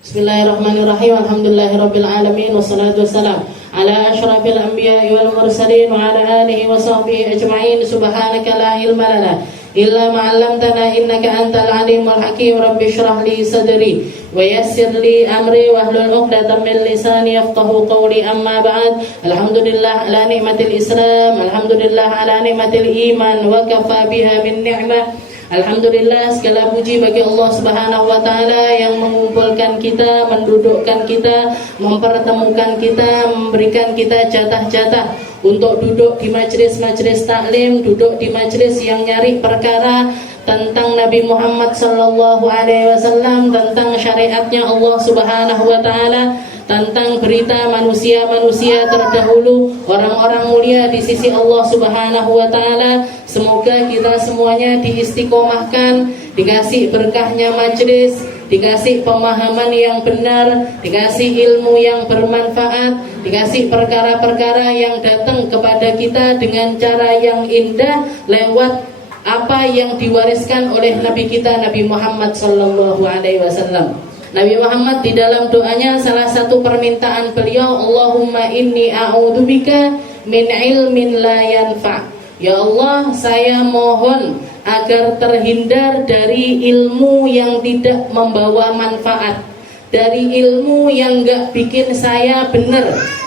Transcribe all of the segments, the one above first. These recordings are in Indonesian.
Bismillahirrahmanirrahim. Alhamdulillahirabbil alamin wassalatu wassalam ala asyrafil anbiya'i wal mursalin wa ala alihi wa sahbihi ajma'in. Subhanaka la ilma lana illa ma 'allamtana innaka antal alimul hakim. Rabbi shrah li sadri wa yassir li amri wahlul 'uqdatam min lisani yafqahu qawli. Amma ba'd. Alhamdulillah ala nikmatil Islam, alhamdulillah ala nikmatil iman, wa kafa biha min ni'mah. Alhamdulillah, segala puji bagi Allah Subhanahu wa taala yang mengumpulkan kita, mendudukkan kita, mempertemukan kita, memberikan kita jatah-jatah untuk duduk di majelis-majelis taklim, duduk di majelis yang nyari perkara tentang Nabi Muhammad sallallahu alaihi wasallam, tentang syariatnya Allah Subhanahu wa taala, tentang berita manusia-manusia terdahulu, orang-orang mulia di sisi Allah Subhanahu wa taala. Semoga kita semuanya diistiqomahkan, dikasih berkahnya majelis, dikasih pemahaman yang benar, dikasih ilmu yang bermanfaat, dikasih perkara-perkara yang datang kepada kita dengan cara yang indah lewat apa yang diwariskan oleh Nabi kita Nabi Muhammad sallallahu alaihi wasallam. Nabi Muhammad di dalam doanya, salah satu permintaan beliau, Allahumma inni a'udzubika min ilmin la yanfa'. Ya Allah, saya mohon agar terhindar dari ilmu yang tidak membawa manfaat, dari ilmu yang gak bikin saya benar,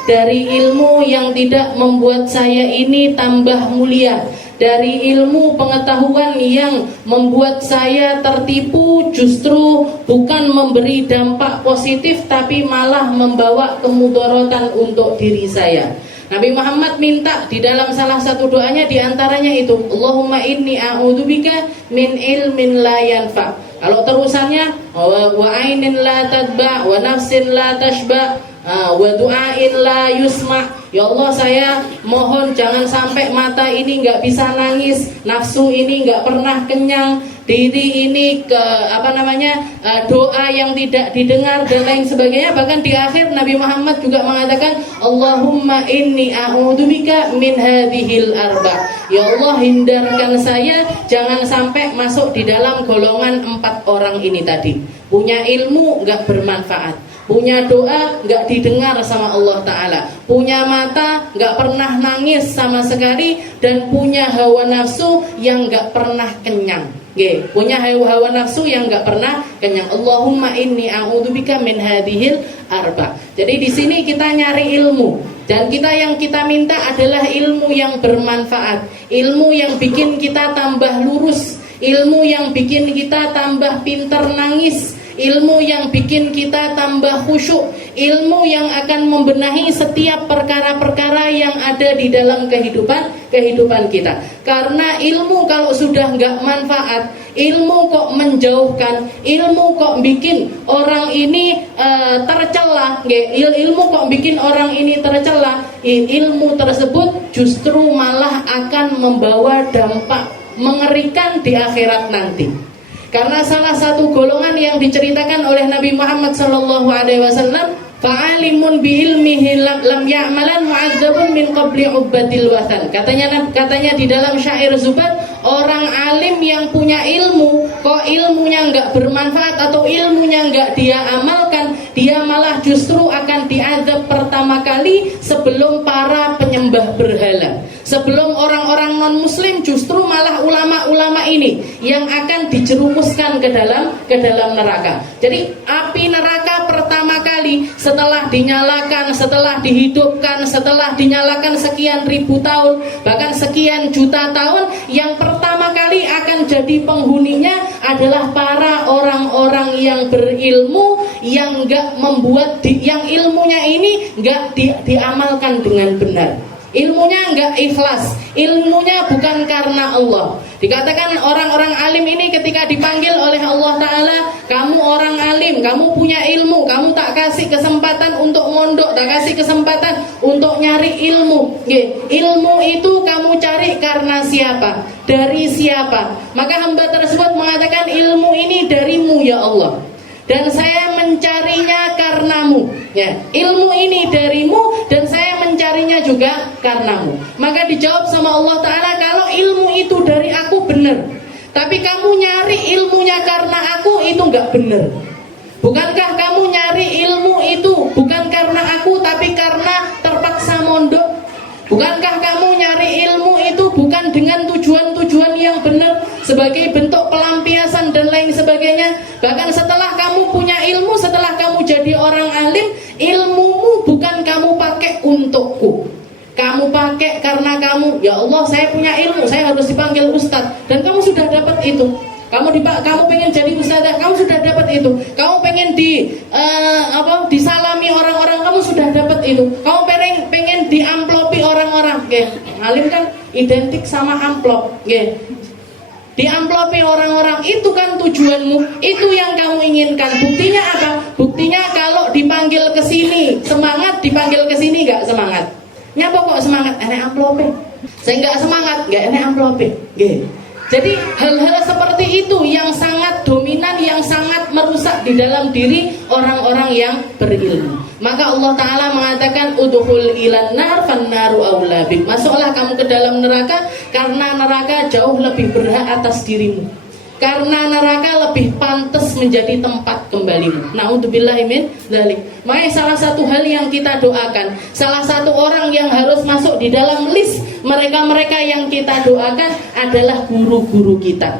dari ilmu yang tidak membuat saya ini tambah mulia, dari ilmu pengetahuan yang membuat saya tertipu, justru bukan memberi dampak positif tapi malah membawa kemudaratan untuk diri saya. Nabi Muhammad minta di dalam salah satu doanya, diantaranya itu, Allahumma inni a'udzubika min ilmin la yanfa'. Kalau terusannya, wa ainin la tadba' wa nafsin la tashba' wa du'ain la yusma'. Ya Allah, saya mohon jangan sampai mata ini nggak bisa nangis, nafsu ini nggak pernah kenyang, diri ini doa yang tidak didengar dan lain sebagainya. Bahkan di akhir Nabi Muhammad juga mengatakan, Allahumma inni a'udzubika min hadhil arba'. Ya Allah, hindarkan saya jangan sampai masuk di dalam golongan 4 orang ini tadi. Punya ilmu nggak bermanfaat, punya doa nggak didengar sama Allah Ta'ala, punya mata nggak pernah nangis sama sekali, dan punya hawa nafsu yang nggak pernah kenyang. Punya hawa nafsu yang nggak pernah kenyang. Allahumma inni a'udzubika min hadhil arba'. Jadi di sini kita nyari ilmu, dan yang kita minta adalah ilmu yang bermanfaat, ilmu yang bikin kita tambah lurus, ilmu yang bikin kita tambah pinter nangis, ilmu yang bikin kita tambah khusyuk, ilmu yang akan membenahi setiap perkara-perkara yang ada di dalam kehidupan kita. Karena ilmu kalau sudah nggak manfaat, ilmu kok menjauhkan, ilmu kok bikin orang ini tercela, ilmu kok bikin orang ini tercela, ilmu tersebut justru malah akan membawa dampak mengerikan di akhirat nanti. Karena salah satu golongan yang diceritakan oleh Nabi Muhammad sallallahu alaihi wasallam, fa'alimun bi ilmihi lam ya'malan mu'adzabun min qabli ubadil wathan. Katanya di dalam syair Zubat, orang alim yang punya ilmu kok ilmunya enggak bermanfaat atau ilmunya enggak dia amalkan, dia malah justru akan diazab pertama kali sebelum para penyembah berhala. Sebelum orang-orang non-muslim, justru malah ulama-ulama ini yang akan dijerumuskan ke dalam neraka. Jadi api neraka pertama kali setelah dinyalakan, setelah dihidupkan, setelah dinyalakan sekian ribu tahun, bahkan sekian juta tahun, yang pertama kali akan jadi penghuninya adalah para orang-orang yang berilmu, yang enggak membuat yang ilmunya ini enggak diamalkan dengan benar. Ilmunya enggak ikhlas, ilmunya bukan karena Allah. Dikatakan orang-orang alim ini ketika dipanggil oleh Allah Ta'ala, kamu orang alim, kamu punya ilmu, kamu tak kasih kesempatan untuk mondok, tak kasih kesempatan untuk nyari ilmu. Ilmu itu kamu cari karena siapa? Dari siapa? Maka hamba tersebut mengatakan, ilmu ini darimu ya Allah, dan saya mencarinya karenamu. Ilmu ini darimu dan saya mencarinya juga karenamu. Maka dijawab sama Allah Ta'ala, kalau ilmu itu dari aku benar, tapi kamu nyari ilmunya karena aku, itu enggak benar. Bukankah kamu nyari Bukankah kamu nyari ilmu itu bukan dengan tujuan-tujuan yang benar sebagai bentuk pelampiasan dan lain sebagainya? Bahkan setelah kamu punya ilmu, setelah kamu jadi orang alim, ilmumu bukan kamu pakai untukku. Kamu pakai karena kamu, ya Allah saya punya ilmu, saya harus dipanggil ustadz, dan kamu sudah dapat itu. Kamu pengen jadi ustadzah, kamu sudah dapat itu. Kamu pengen disalami orang-orang, kamu sudah dapat itu. Kamu pengen diamplopi orang-orang, alim kan identik sama amplop, diamplopi orang-orang, itu kan tujuanmu, itu yang kamu inginkan. Buktinya apa? Buktinya kalau dipanggil ke sini semangat, dipanggil ke sini nggak semangat. Nyapa kok semangat? Enek amplope. Saya nggak semangat, nggak enek amplope. Jadi hal-hal seperti itu yang sangat dominan, yang sangat merusak di dalam diri orang-orang yang berilmu. Maka Allah Ta'ala mengatakan udkhul ilan nar fannaru aula bik. Masuklah kamu ke dalam neraka, karena neraka jauh lebih berhak atas dirimu. Karena neraka lebih pantas menjadi tempat kembalimu. Na'udzubillahi min dzalik. Makanya salah satu hal yang kita doakan, salah satu orang yang harus masuk di dalam list mereka-mereka yang kita doakan adalah guru-guru kita.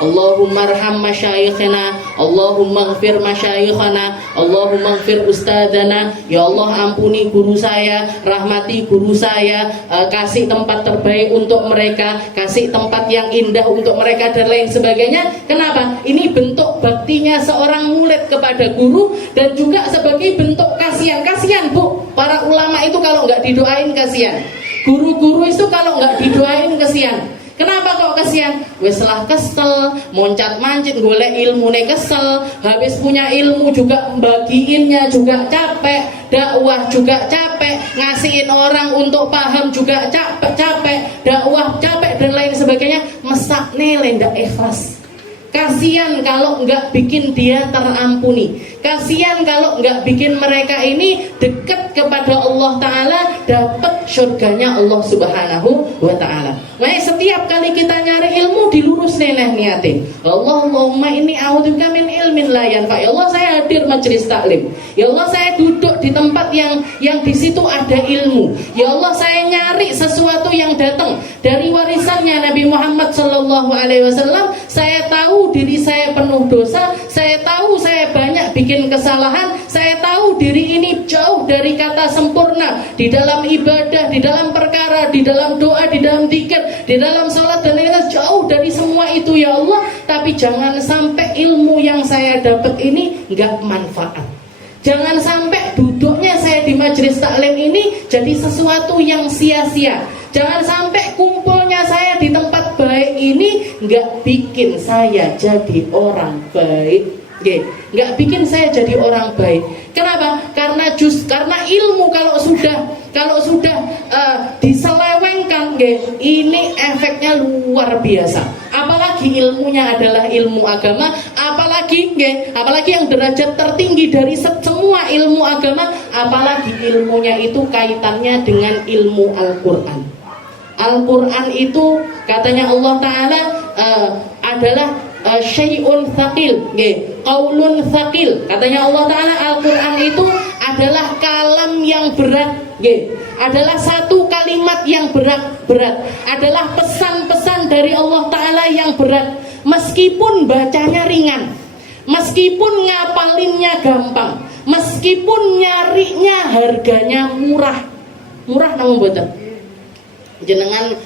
Allahumma arham masyayikhana, Allahumma ighfir masyayikhana, Allahumma ighfir ustadzana. Ya Allah ampuni guru saya, rahmati guru saya, kasih tempat terbaik untuk mereka, kasih tempat yang indah untuk mereka dan lain sebagainya. Kenapa? Ini bentuk baktinya seorang murid kepada guru, dan juga sebagai bentuk kasihan. Kasihan Bu, para ulama itu kalau nggak didoain kasihan. Guru-guru itu kalau nggak didoain kasihan. Kenapa kok kasihan? Wes lah kesel, moncat-mancit golek ilmune kesel, habis punya ilmu juga bagiinnya juga capek, dakwah juga capek, ngasihin orang untuk paham juga capek, dakwah capek dan lain sebagainya, mesakne ndak ikhlas. Kasihan kalau nggak bikin dia terampuni. Kasihan kalau nggak bikin mereka ini dekat kepada Allah Ta'ala, dapat surganya Allah Subhanahu wa Ta'ala. Nah, setiap kali kita nyari ilmu dilurus neneh niatin. Allahumma inni a'udzubika min ilmin la yanfa. Ya Allah saya hadir majelis taklim. Ya Allah saya duduk di tempat yang di situ ada ilmu. Ya Allah saya nyari sesuatu yang datang dari warisannya Nabi Muhammad sallallahu alaihi wasallam. Saya tahu diri saya penuh dosa, saya tahu saya banyak bikin kesalahan, saya tahu diri ini jauh dari kata sempurna di dalam ibadah, di dalam perkara, di dalam doa, di dalam zikir, di dalam salat dan lain-lain, jauh dari semua itu ya Allah. Tapi jangan sampai ilmu yang saya dapat ini nggak manfaat. Jangan sampai duduknya saya di majelis taklim ini jadi sesuatu yang sia-sia. Jangan sampai kumpulnya saya di tempat baik ini nggak bikin saya jadi orang baik, nggak bikin saya jadi orang baik. Kenapa? Karena ilmu kalau sudah diselewengkan, ini efeknya luar biasa. Apalagi ilmunya adalah ilmu agama, apalagi yang derajat tertinggi dari semua ilmu agama, apalagi ilmunya itu kaitannya dengan ilmu Al-Quran. Al-Quran itu katanya Allah Ta'ala adalah syai'un thaqil, qaulun thaqil. Katanya Allah Ta'ala Al-Quran itu adalah kalam yang berat, adalah satu kalimat yang berat, adalah pesan-pesan dari Allah Ta'ala yang berat. Meskipun bacanya ringan, meskipun ngapalinnya gampang, meskipun nyarinya harganya murah namun boten. Jenengan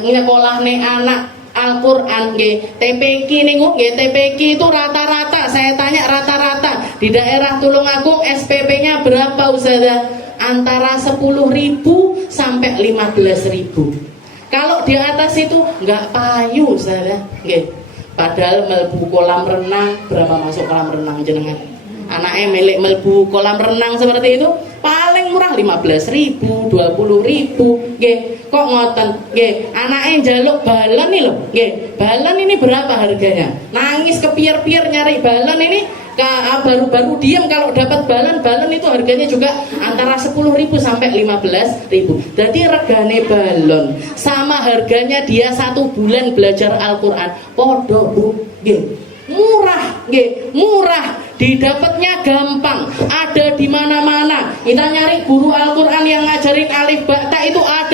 ngekolahne anak Al-Quran TPQ TPQ itu rata-rata, saya tanya rata-rata di daerah Tulungagung SPP-nya berapa Ustazah? Antara 10.000 sampai 15.000. Kalau di atas itu nggak payu Ustazah. Padahal melbu kolam renang, berapa masuk kolam renang jenengan? Anaknya milik melbu kolam renang seperti itu paling murah 15.000, 20.000. Kok ngoten? Anaknya jaluk balon nih loh. Balon ini berapa harganya? Nangis kepier-pier nyari balon ini, baru diam kalau dapat balon itu harganya juga antara 10.000 sampai 15.000. Jadi regane balon sama harganya dia 1 bulan belajar Al-Quran. Podo Bu, murah, didapatnya gampang, ada di mana-mana. Kita nyari guru Al-Quran yang ngajarin alif ba ta itu ada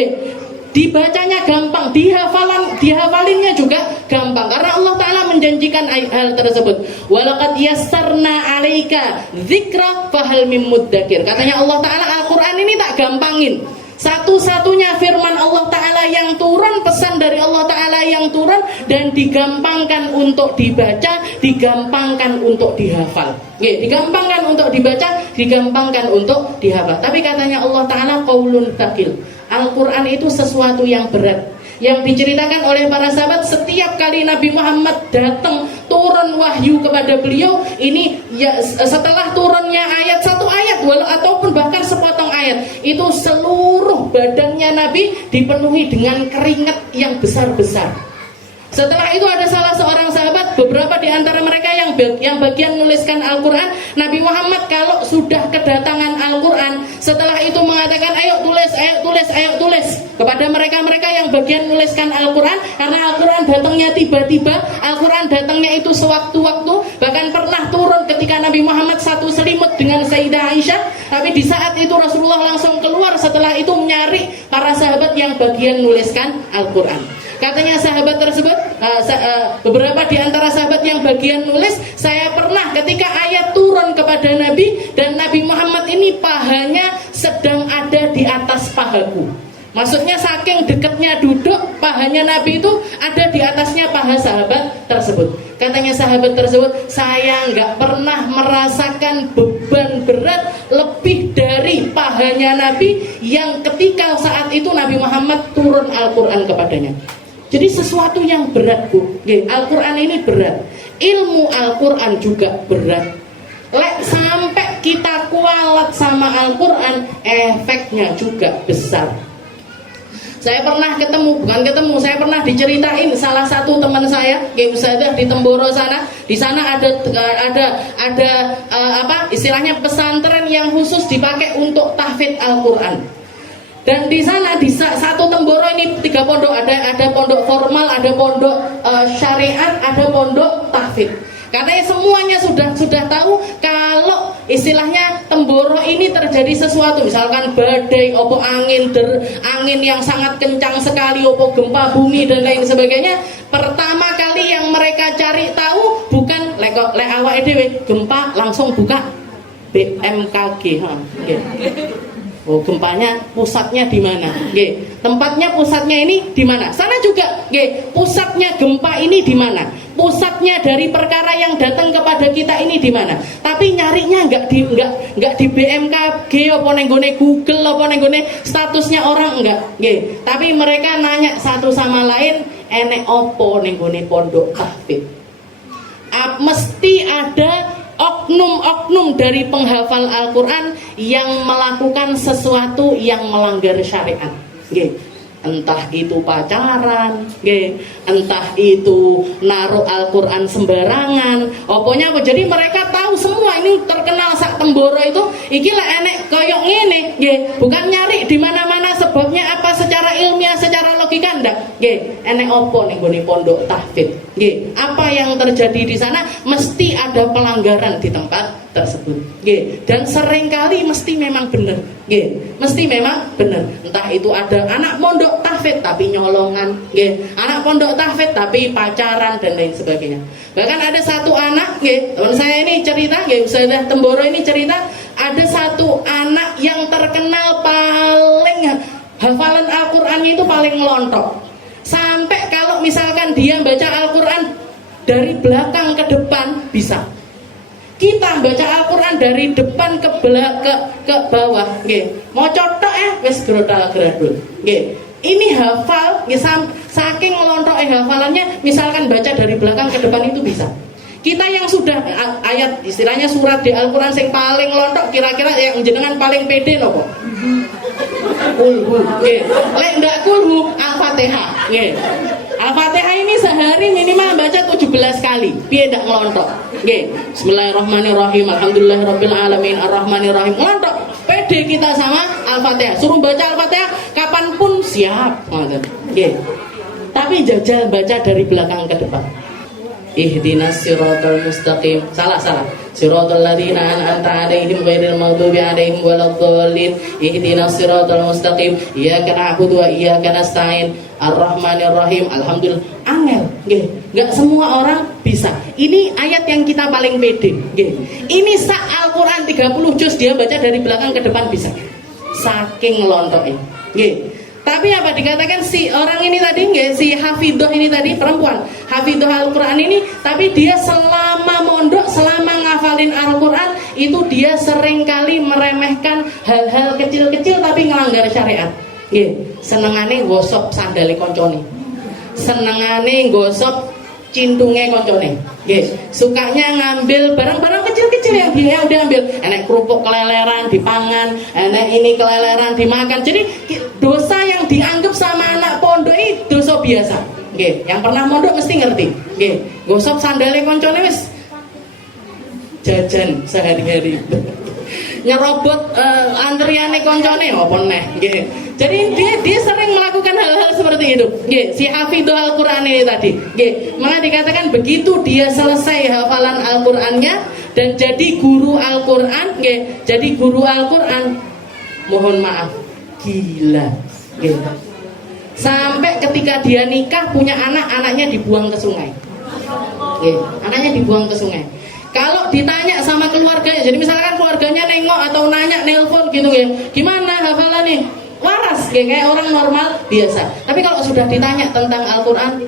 Nggih. Dibacanya gampang, dihafalinnya juga gampang karena Allah Ta'ala menjanjikan hal tersebut. Walaqad yassarna 'alaika dzikra fahal mim mudzakir. Katanya Allah Ta'ala, Al-Qur'an ini tak gampangin. Satu-satunya firman Allah Ta'ala yang turun, pesan dari Allah Ta'ala yang turun, dan digampangkan untuk dibaca, digampangkan untuk dihafal. Digampangkan untuk dibaca, digampangkan untuk dihafal. Tapi katanya Allah Ta'ala qaulun tsaqil. Al-Quran itu sesuatu yang berat. Yang diceritakan oleh para sahabat, setiap kali Nabi Muhammad datang turun wahyu kepada beliau, ini ya, setelah turunnya ayat, satu ayat ataupun bahkan sepotong ayat, itu seluruh badannya Nabi dipenuhi dengan keringat yang besar-besar. Setelah itu ada salah seorang sahabat, beberapa di antara mereka yang bagian menuliskan Al-Quran. Nabi Muhammad kalau sudah kedatangan Al-Quran, setelah itu mengatakan ayo tulis, ayo tulis, ayo tulis kepada mereka-mereka yang bagian menuliskan Al-Quran. Karena Al-Quran datangnya tiba-tiba, Al-Quran datangnya itu sewaktu-waktu. Bahkan pernah turun ketika Nabi Muhammad satu selimut dengan Sayyidah Aisyah. Tapi di saat itu Rasulullah langsung keluar setelah itu mencari para sahabat yang bagian menuliskan Al-Quran. Katanya sahabat tersebut, beberapa di antara sahabat yang bagian nulis, saya pernah ketika ayat turun kepada Nabi, dan Nabi Muhammad ini pahanya sedang ada di atas pahaku. Maksudnya saking dekatnya duduk, pahanya Nabi itu ada di atasnya paha sahabat tersebut. Katanya sahabat tersebut, saya nggak pernah merasakan beban berat lebih dari pahanya Nabi yang ketika saat itu Nabi Muhammad turun Al-Quran kepadanya. Jadi sesuatu yang berat, Bu. Al-Quran ini berat. Ilmu Al-Quran juga berat. Sampai kita kualat sama Al-Quran, efeknya juga besar. Saya pernah saya pernah diceritain salah satu teman saya, Ustadzah di Temboro sana. Di sana ada istilahnya pesantren yang khusus dipakai untuk tahfidz Al-Quran. Dan di sana di satu Temboro ini 3 pondok, ada pondok formal, ada pondok syariat, ada pondok tahfidz. Karena semuanya sudah tahu kalau istilahnya Temboro ini terjadi sesuatu, misalkan badai, opo angin yang sangat kencang sekali, opo gempa bumi dan lain sebagainya. Pertama kali yang mereka cari tahu bukan lek awake dhewe gempa langsung buka BMKG, Oh, gempanya pusatnya di mana? Tempatnya pusatnya ini di mana? Sana juga, pusatnya gempa ini di mana? Pusatnya dari perkara yang datang kepada kita ini di mana? Tapi nyarinya nggak di BMKG, apa nenggone Google, apa nenggone statusnya orang enggak. Tapi mereka nanya satu sama lain, enek opo nenggone pondok tahfidz. Mesti ada oknum-oknum dari penghafal Al-Quran yang melakukan sesuatu yang melanggar syariat. Entah itu pacaran, entah itu naruh Al-Quran sembarangan. Pokoknya jadi mereka tahu semua ini terkenal sak Temboro itu. Iki lah enek koyok ngene, bukan nyari di mana-mana sebabnya apa secara ilmiah, secara logika ndak. Enek opo ning gone pondok tahfidz. Apa yang terjadi di sana mesti ada pelanggaran di tempat tersebut. Dan seringkali mesti memang benar. Mesti memang benar. Entah itu ada anak pondok tahfidz tapi nyolongan, anak pondok tahfidz tapi pacaran dan lain sebagainya. Bahkan ada satu anak, teman saya ini cerita, Ustadzah Temboro ini cerita, ada satu anak yang terkenal paling hafalan Al-Qur'annya itu paling melontok. Sampai kalau misalkan dia baca Al-Qur'an dari belakang ke depan bisa. Kita baca Al-Quran dari depan ke bawah, mau cotok wis grodal-gradul. Ini hafal, saking melontoknya hafalannya, misalkan baca dari belakang ke depan itu bisa. Kita yang sudah ayat istilahnya surat di Al-Quran yang paling lontok, kira-kira yang jenengan paling pede nopo? Kulhu. Lek ndak kulhu Al-Fatihah. Al-Fatihah ini sehari minimal baca 17 kali. Piye ndak ngelontok? Bismillahirrahmanirrahim. Alhamdulillahirabbil alamin arrahmanirrahim. Ngelontok. Pede kita sama Al-Fatihah. Suruh baca Al-Fatihah kapanpun siap. Tapi jajal baca dari belakang ke depan. Ihdinas siratal mustaqim. Salah. Siratal ladzina an'amta 'alaihim ghairil maghdubi 'alaihim waladdallin. Ihdinas siratal mustaqim. Iyyaka na'budu wa iyyaka nasta'in. Ar-Rahmanir Rahim. Alhamdulillah. Angel, nggih. Enggak semua orang bisa. Ini ayat yang kita paling pede, nggih. Ini Al-Qur'an 30 juz dia baca dari belakang ke depan bisa. Saking lontoknya. Nggih. Tapi apa dikatakan si orang ini tadi nggak, si hafidhoh ini tadi perempuan hafidhoh Al-Quran ini, tapi dia selama mondok, selama ngafalin Al-Quran itu dia seringkali meremehkan hal-hal kecil-kecil tapi ngelanggar syariat. Senengane gosok sandale koncone, senengane gosok cintunge koncone, sukanya ngambil barang-barang kecil-kecil yang dia udah ambil, enek kerupuk keleleran dipangan, enek ini keleleran dimakan. Jadi dosa yang dianggap sama anak pondok itu dosa biasa. Yang pernah mondok mesti ngerti. Gosok sandale koncone wis jajan sehari-hari. Nyerobot antriane koncone apa neh. Jadi dia sering melakukan hal-hal seperti itu. Si hafidhul Al-Qur'an ini tadi. Maka dikatakan begitu dia selesai hafalan Al-Qur'annya dan jadi guru Al-Qur'an, jadi guru Al-Qur'an, mohon maaf, gila. Sampai ketika dia nikah punya anak, anaknya dibuang ke sungai. Anaknya dibuang ke sungai. Kalau ditanya sama keluarganya, jadi misalkan keluarganya nengok atau nanya, nelpon gitu ya, gimana hafalannya? Waras, kayak orang normal biasa. Tapi kalau sudah ditanya tentang Al-Quran,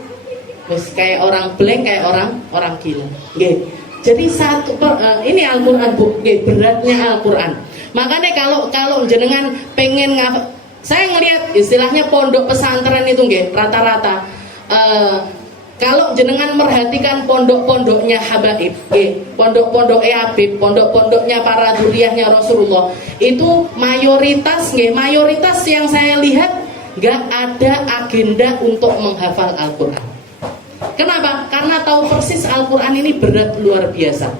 wis kayak orang blank, kayak orang gila. Jadi ini Al-Quran bu, beratnya Al-Quran. Makanya kalau jenengan pengen saya ngelihat istilahnya pondok pesantren itu rata-rata. Kalau jenengan merhatikan pondok-pondoknya Habaib, pondok-pondok Habib, pondok-pondoknya para dzurriyyahnya Rasulullah, itu mayoritas yang saya lihat nggak ada agenda untuk menghafal Al-Quran. Kenapa? Karena tahu persis Al-Quran ini berat luar biasa.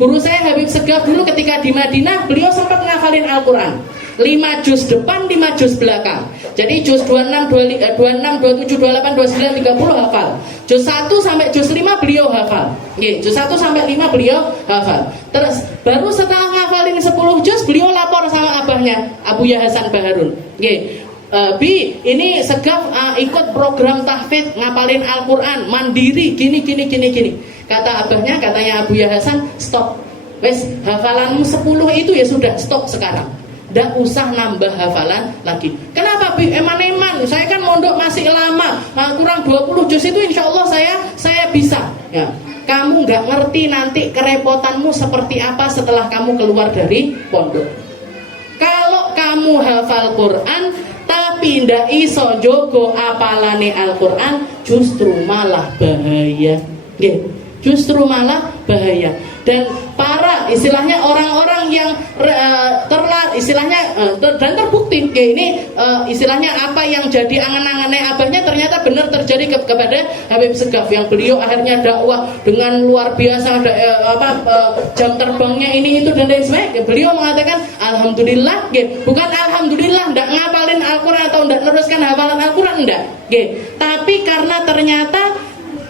Guru saya Habib Segaf dulu ketika di Madinah, beliau sempat ngafalin Al-Quran 5 juz depan, 5 juz belakang. Jadi juz 26, 27, 28, 29, 30 hafal. Juz 1 sampai juz 5 beliau hafal. Juz 1 sampai 5 beliau hafal. Terus baru setelah ngafalin 10 juz beliau lapor sama abahnya, Abuya Hasan Baharun. Bi, ini Segaf ikut program tahfidz ngapalin Al-Quran mandiri gini. Kata abahnya, katanya Abuya Hasan, stop. Wes, hafalanmu 10 itu ya sudah, stop sekarang. Nggak usah nambah hafalan lagi. Kenapa Bi? Eman-eman, saya kan mondok masih lama, kurang 20 juz itu insya Allah saya bisa. Ya, kamu nggak ngerti nanti kerepotanmu seperti apa setelah kamu keluar dari pondok. Kalau kamu hafal Quran tapi ndak iso jogo apalane Al-Quran, justru malah bahaya. Justru malah bahaya. Dan para istilahnya orang-orang yang dan terbukti ini istilahnya apa yang jadi angan-angannya abahnya ternyata benar terjadi kepada Habib Segaf, yang beliau akhirnya dakwah dengan luar biasa, jam terbangnya ini itu dan lain sebagainya. Beliau mengatakan alhamdulillah, bukan alhamdulillah ndak ngapalin Al-Quran atau ndak neruskan hafalan Al-Quran, ndak, tapi karena ternyata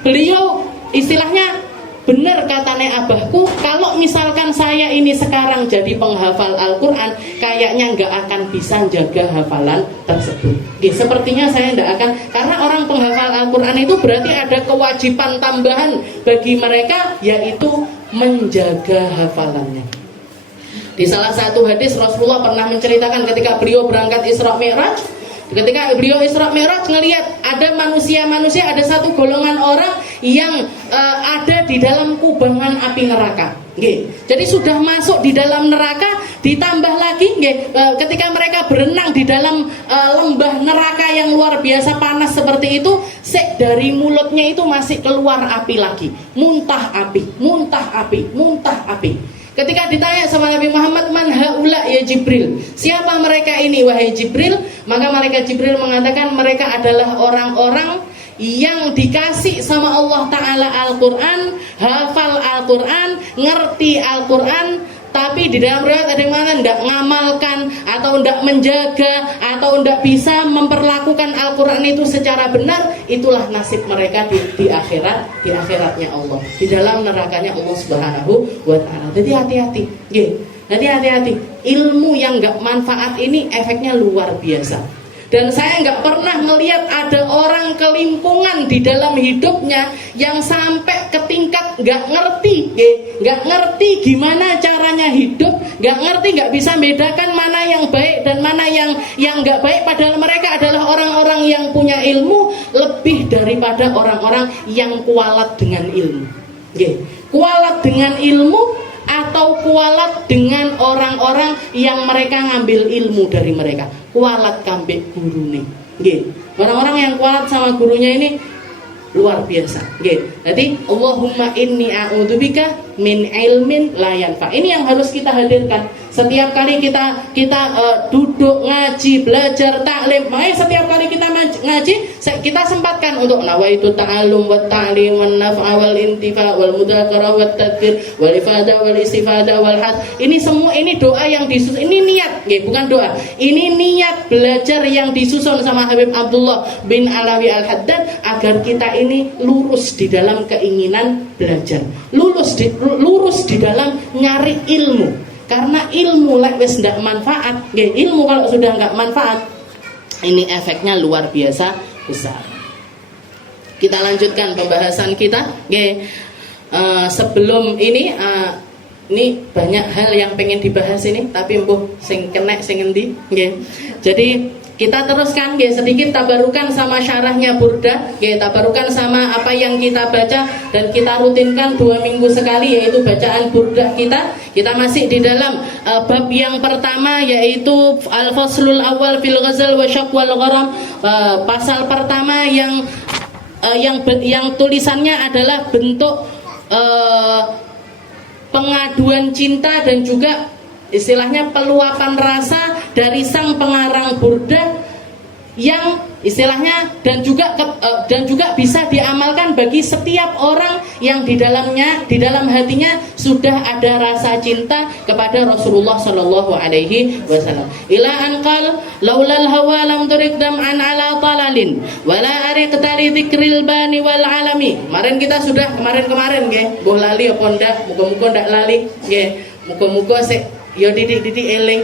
beliau istilahnya benar katanya abahku, kalau misalkan saya ini sekarang jadi penghafal Al-Quran, kayaknya nggak akan bisa jaga hafalan tersebut. Sepertinya saya nggak akan, karena orang penghafal Al-Quran itu berarti ada kewajiban tambahan bagi mereka, yaitu menjaga hafalannya. Di salah satu hadis Rasulullah pernah menceritakan ketika beliau berangkat Isra Mi'raj. Ketika beliau Isra Mi'raj ngelihat ada manusia-manusia, ada satu golongan orang yang ada di dalam kubangan api neraka. Jadi sudah masuk di dalam neraka, ditambah lagi ketika mereka berenang di dalam lembah neraka yang luar biasa panas seperti itu, dari mulutnya itu masih keluar api lagi, muntah api. Ketika ditanya sama Nabi Muhammad, man haula ya Jibril, siapa mereka ini wahai Jibril? Maka malaikat Jibril mengatakan mereka adalah orang-orang yang dikasih sama Allah Ta'ala Al-Quran, hafal Al-Quran, ngerti Al-Quran, Tapi di dalam riwayat ada yang mana ndak ngamalkan atau ndak menjaga atau ndak bisa memperlakukan Al-Quran itu secara benar, itulah nasib mereka di akhiratnya Allah, di dalam nerakanya Allah Subhanahu wa Ta'ala. Jadi hati-hati, jadi hati-hati. Ilmu yang nggak manfaat ini efeknya luar biasa. Dan saya nggak pernah melihat ada orang kelimpungan di dalam hidupnya yang sampai ke tingkat nggak ngerti gimana caranya hidup, nggak bisa bedakan mana yang baik dan mana yang nggak baik. Padahal mereka adalah orang-orang yang punya ilmu lebih daripada orang-orang yang kualat dengan ilmu. Kualat dengan ilmu atau kualat dengan orang-orang yang mereka ngambil ilmu dari mereka. Kualat kambing guru nih. Orang-orang yang kualat sama gurunya ini luar biasa. Jadi Allahumma inni a'udzubika min ilmin la yanfa. Ini yang harus kita hadirkan. Setiap kali kita duduk ngaji, belajar taklim, makanya setiap kali kita ngaji, kita sempatkan untuk nawaitu ta'allum wa ta'lim wan naf'a wal intifa wal mudzakarah wat tadhkir wal ifadah wal istifada wal had. Ini semua ini doa yang disusun, ini niat, bukan doa. Ini niat belajar yang disusun sama Habib Abdullah bin Alawi Al-Haddad agar kita ini lurus di dalam keinginan belajar, lurus di dalam nyari ilmu. Karena ilmu wis ndak manfaat, ilmu kalau sudah nggak manfaat, ini efeknya luar biasa besar. Kita lanjutkan pembahasan kita. Sebelum ini banyak hal yang pengen dibahas ini, tapi mbuh sing kenek sing endi. Jadi kita teruskan sedikit tabarukan sama syarahnya Burdah, tabarukan sama apa yang kita baca dan kita rutinkan 2 minggu sekali, yaitu bacaan Burdah kita. Kita masih di dalam bab yang pertama, yaitu Al-Faslul Awal fil Ghazal wa Syaq wal Gharam. Pasal pertama yang tulisannya adalah bentuk pengaduan cinta dan juga istilahnya peluapan rasa dari sang pengarang Burdah yang istilahnya dan juga bisa diamalkan bagi setiap orang yang di dalam hatinya sudah ada rasa cinta kepada Rasulullah Shallallahu Alaihi Wasallam. Ila anqal laulal hawa lam turik dam'an ala talalin wala ariqta li dzikril bani wal alami. Kemarin boh lali apa ndak, muga-muga ndak lali muga-muga sik ya didik eling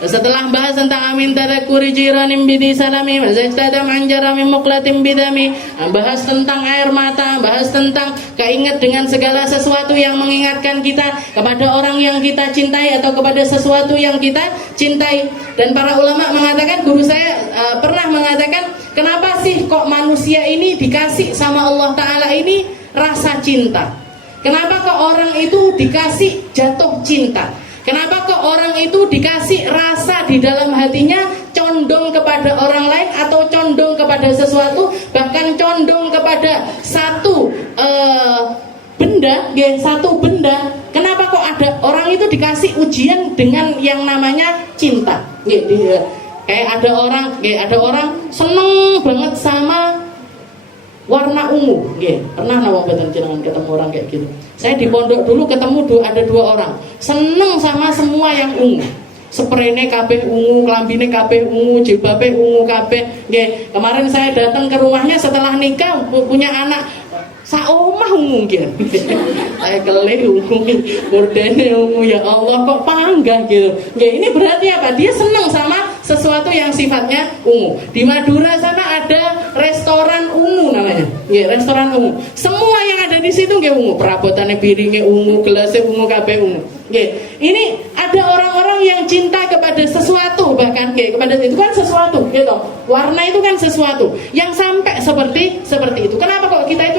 Setelah bahas tentang amin tadakuri jiranim bidi salami mazajtadam anjaramim muklatim bidami, bahas tentang air mata, bahas tentang keinget dengan segala sesuatu yang mengingatkan kita kepada orang yang kita cintai atau kepada sesuatu yang kita cintai. Dan para ulama mengatakan, guru saya pernah mengatakan, kenapa sih kok manusia ini dikasih sama Allah Ta'ala ini rasa cinta? Kenapa kok orang itu dikasih jatuh cinta? Kenapa kok orang itu dikasih rasa di dalam hatinya condong kepada orang lain atau condong kepada sesuatu, bahkan condong kepada satu benda, Kenapa kok ada orang itu dikasih ujian dengan yang namanya cinta? Kayak ada orang seneng banget sama warna ungu. Pernah nawang betul jenengan ketemu orang kayak gitu? Saya di pondok dulu ketemu ada 2 orang seneng sama semua yang ungu. Sprayne kabeh ungu, klambine kabeh ungu, jilbabe ungu kabeh. Kemarin saya datang ke rumahnya setelah nikah, punya anak saomah ungu gitu. Saya kelih ungu, gordene ungu, ya Allah kok panggah gitu. Ini berarti apa? Dia seneng sama sesuatu yang sifatnya ungu. Di Madura sana ada restoran ungu namanya. Restoran ungu. Semua yang ada di situ ungu, perabotannya piringnya ungu, gelasnya ungu, kabeh ungu. Ini ada orang-orang yang cinta kepada sesuatu, bahkan kepada itu kan sesuatu, gitu. Warna itu kan sesuatu yang sampai seperti itu. Kenapa kok kita itu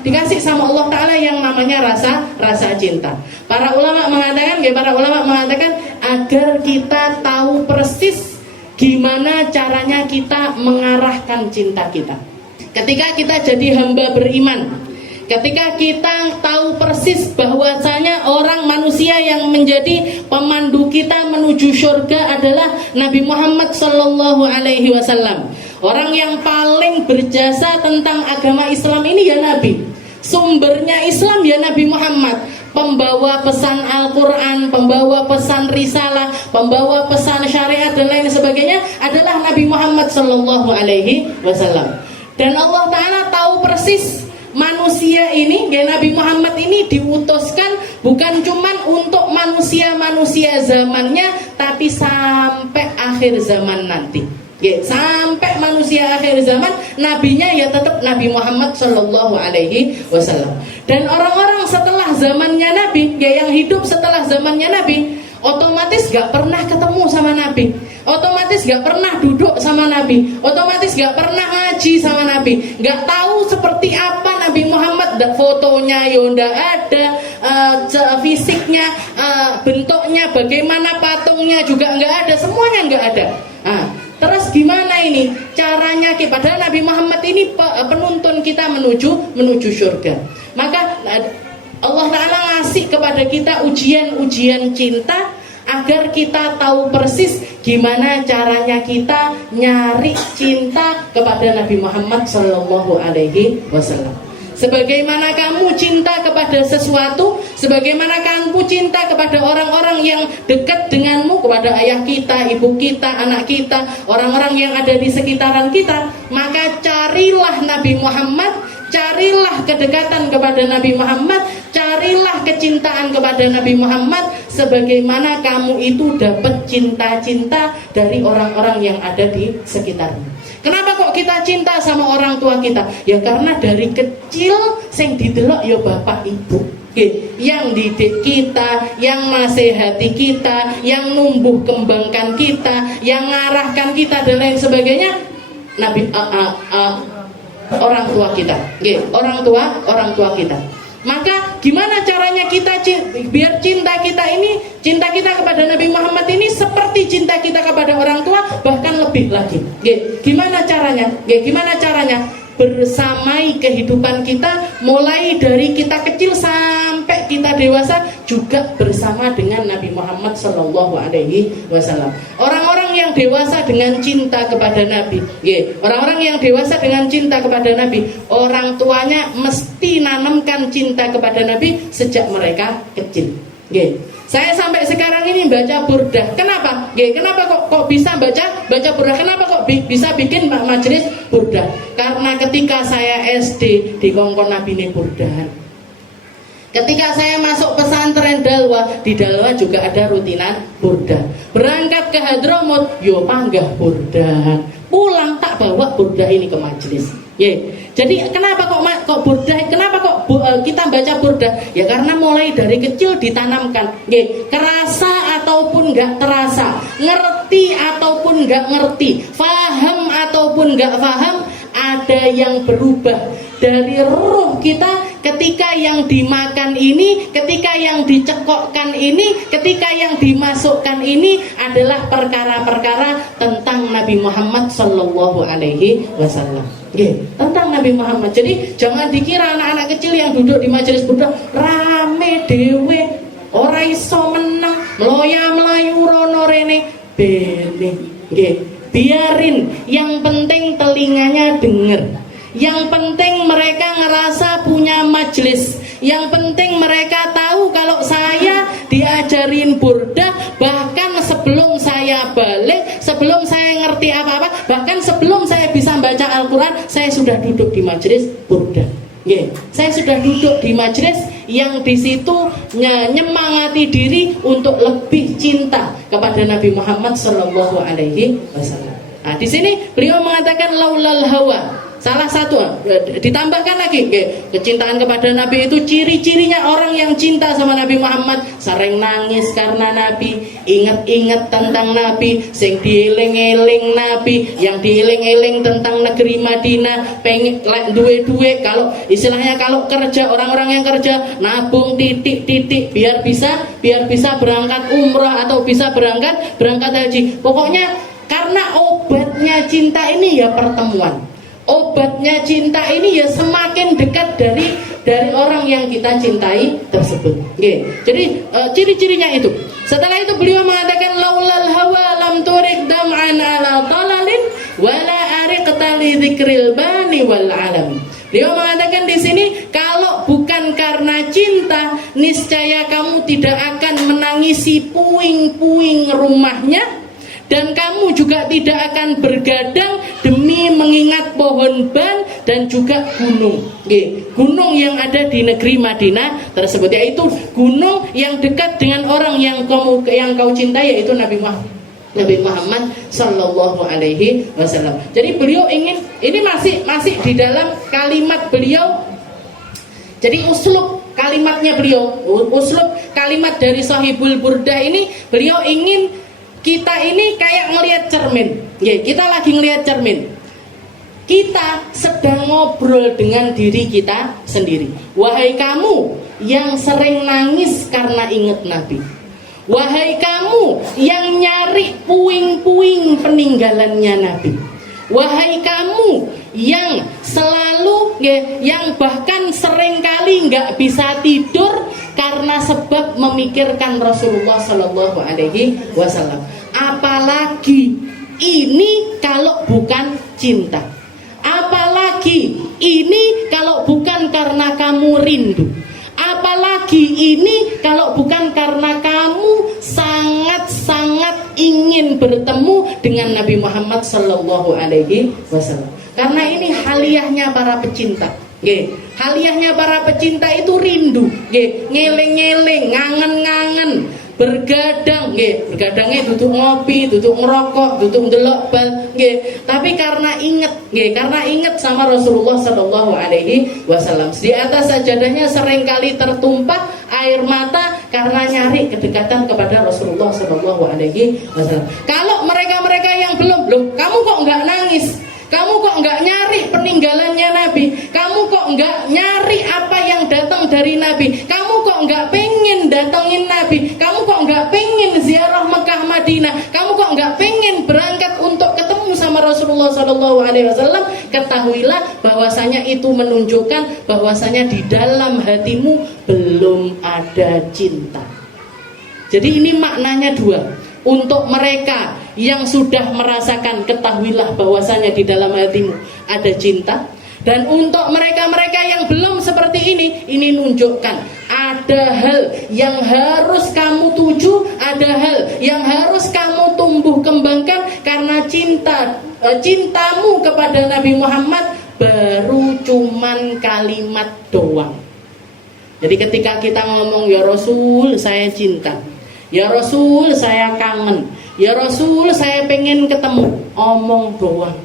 dikasih sama Allah Ta'ala yang namanya rasa cinta? Para ulama mengatakan agar kita tahu persis gimana caranya kita mengarahkan cinta kita. Ketika kita jadi hamba beriman, ketika kita tahu persis bahwasanya orang manusia yang menjadi pemandu kita menuju surga adalah Nabi Muhammad Sallallahu Alaihi Wasallam. Orang yang paling berjasa tentang agama Islam ini ya Nabi. Sumbernya Islam ya Nabi Muhammad. pembawa pesan Al-Quran, pembawa pesan risalah, pembawa pesan syariat dan lain sebagainya adalah Nabi Muhammad Sallallahu Alaihi Wasallam. Dan Allah Ta'ala tahu persis manusia ini, Nabi Muhammad ini diutuskan bukan cuman untuk manusia-manusia zamannya, tapi sampai akhir zaman nanti. Sampai manusia akhir zaman, nabinya ya tetap Nabi Muhammad Sallallahu Alaihi Wasallam. Dan orang-orang setelah zamannya Nabi, yang hidup setelah zamannya Nabi, otomatis gak pernah ketemu sama Nabi, otomatis gak pernah duduk sama Nabi, otomatis gak pernah ngaji sama Nabi, gak tahu seperti apa Nabi Muhammad. Fotonya yonda ada, fisiknya, bentuknya, bagaimana patungnya juga gak ada, semuanya gak ada. Terus gimana ini caranya? Padahal Nabi Muhammad ini penuntun kita menuju surga. Maka Allah Ta'ala ngasih kepada kita ujian-ujian cinta agar kita tahu persis gimana caranya kita nyari cinta kepada Nabi Muhammad Sallallahu Alaihi Wasallam. Sebagaimana kamu cinta kepada sesuatu, sebagaimana kamu cinta kepada orang-orang yang dekat denganmu, kepada ayah kita, ibu kita, anak kita, orang-orang yang ada di sekitaran kita, maka carilah Nabi Muhammad, carilah kedekatan kepada Nabi Muhammad, carilah kecintaan kepada Nabi Muhammad, sebagaimana kamu itu dapat cinta-cinta dari orang-orang yang ada di sekitarmu. Kenapa kok kita cinta sama orang tua kita? Ya karena dari kecil sing didelok ya bapak ibu, yang didik kita, yang nasihati kita, yang numbuh kembangkan kita, yang ngarahkan kita dan lain sebagainya, orang tua kita, orang tua kita. Maka gimana caranya kita biar cinta kita kepada Nabi Muhammad ini seperti cinta kita kepada orang tua, bahkan lebih lagi. Gimana caranya? Bersamai kehidupan kita, mulai dari kita kecil sampai kita dewasa, juga bersama dengan Nabi Muhammad Sallallahu Alaihi Wasallam. Orang-orang yang dewasa dengan cinta kepada Nabi, orang-orang yang dewasa dengan cinta kepada Nabi, orang tuanya mesti nanamkan cinta kepada Nabi sejak mereka kecil. Saya sampai sekarang ini baca burdah. Kenapa? Kenapa kok bisa baca burdah? Kenapa kok bisa bikin majelis burdah? Karena ketika saya SD di kongkon Nabi ini burdahan. Ketika saya masuk pesantren Dalwa, di Dalwa juga ada rutinan burdah. Berangkat ke Hadramut, yo panggah burdahan. Pulang tak bawa burdah ini ke majelis. Jadi kenapa kok burdah? Kenapa kok kita baca burdah? Ya karena mulai dari kecil ditanamkan, kerasa ataupun nggak terasa, ngerti ataupun nggak ngerti, faham ataupun nggak faham, ada yang berubah dari ruh kita ketika yang dimakan ini, ketika yang dicekokkan ini, ketika yang dimasukkan ini adalah perkara-perkara tentang Nabi Muhammad Sallallahu Alaihi Wasallam. Tentang Nabi Muhammad. Jadi jangan dikira anak-anak kecil yang duduk di majelis burdah rame dewe, ora iso menang, meloya melayu rono rene bene. Biarin, yang penting telinganya denger. Yang penting mereka ngerasa punya majelis. Yang penting mereka tahu kalau saya diajarin burdah, bahkan sebelum saya balik, sebelum saya ngerti apa-apa, bahkan sebelum saya bisa baca Al-Quran, saya sudah duduk di majelis burdah. Saya sudah duduk di majelis yang di situ nyemangati diri untuk lebih cinta kepada Nabi Muhammad Sallallahu Alaihi Wasallam. Nah, di sini beliau mengatakan laulal hawa. Salah satu ditambahkan lagi, kecintaan kepada Nabi itu ciri-cirinya orang yang cinta sama Nabi Muhammad sering nangis karena Nabi, ingat-ingat tentang Nabi, sing dieling-eling Nabi, yang dieling-eling tentang negeri Madinah, pengen duwe-duwe, kalau istilahnya kalau kerja, orang-orang yang kerja nabung titik-titik biar bisa berangkat umrah atau bisa berangkat haji. Pokoknya karena obatnya cinta ini ya pertemuan. Obatnya cinta ini ya semakin dekat dari orang yang kita cintai tersebut. Jadi ciri-cirinya itu. Setelah itu beliau mengatakan laulal hawa lam turid dam'an ala talalin wala ariqta li dzikril bani wal alam. Beliau mengatakan di sini kalau bukan karena cinta, niscaya kamu tidak akan menangisi puing-puing rumahnya, dan kamu juga tidak akan bergadang demi mengingat pohon ban dan juga gunung. Gunung yang ada di negeri Madinah tersebut, yaitu gunung yang dekat dengan orang yang kau cintai, yaitu Nabi Muhammad Sallallahu Alaihi Wasallam. Jadi beliau ingin, ini masih di dalam kalimat beliau. Jadi uslub kalimatnya beliau, uslub kalimat dari Shahibul Burdah ini, beliau ingin kita ini kayak ngelihat cermin. Kita lagi ngelihat cermin. Kita sedang ngobrol dengan diri kita sendiri. Wahai kamu yang sering nangis karena ingat Nabi. Wahai kamu yang nyari puing-puing peninggalannya Nabi. Wahai kamu yang selalu, yang bahkan seringkali nggak bisa tidur karena sebab memikirkan Rasulullah Sallallahu Alaihi Wasallam. Apalagi ini kalau bukan cinta. Apalagi ini kalau bukan karena kamu rindu. Apalagi ini kalau bukan karena kamu sangat-sangat ingin bertemu dengan Nabi Muhammad Sallallahu Alaihi Wasallam. Karena ini haliahnya para pecinta. Haliahnya para pecinta itu rindu, ngeleng-ngeleng, ngangen-ngangen, bergadang, bergadangnya duduk ngopi, duduk ngerokok, duduk ndelok bal, tapi karena ingat sama Rasulullah Sallallahu Alaihi Wasallam. Di atas sajadahnya seringkali tertumpah air mata karena nyari kedekatan kepada Rasulullah Sallallahu Alaihi Wasallam. Kalau mereka yang belum, kamu kok nggak nangis? Kamu kok nggak nyari peninggalannya Nabi? Kamu kok nggak nyari apa yang datang dari Nabi? Kamu kok nggak pengen datengin Nabi? Kamu kok nggak pengen ziarah Mekah Madinah? Kamu kok nggak pengen berangkat untuk ketemu sama Rasulullah Sallallahu Alaihi Wasallam? Ketahuilah bahwasanya itu menunjukkan bahwasanya di dalam hatimu belum ada cinta. Jadi ini maknanya dua. Untuk mereka yang sudah merasakan, ketahuilah bahwasanya di dalam hatimu ada cinta. Dan untuk mereka-mereka yang belum seperti ini nunjukkan ada hal yang harus kamu tuju, ada hal yang harus kamu tumbuh kembangkan. Karena cintamu kepada Nabi Muhammad baru cuman kalimat doang. Jadi ketika kita ngomong ya Rasul saya cinta, ya Rasul saya kangen, ya Rasul saya pengen ketemu, omong doang.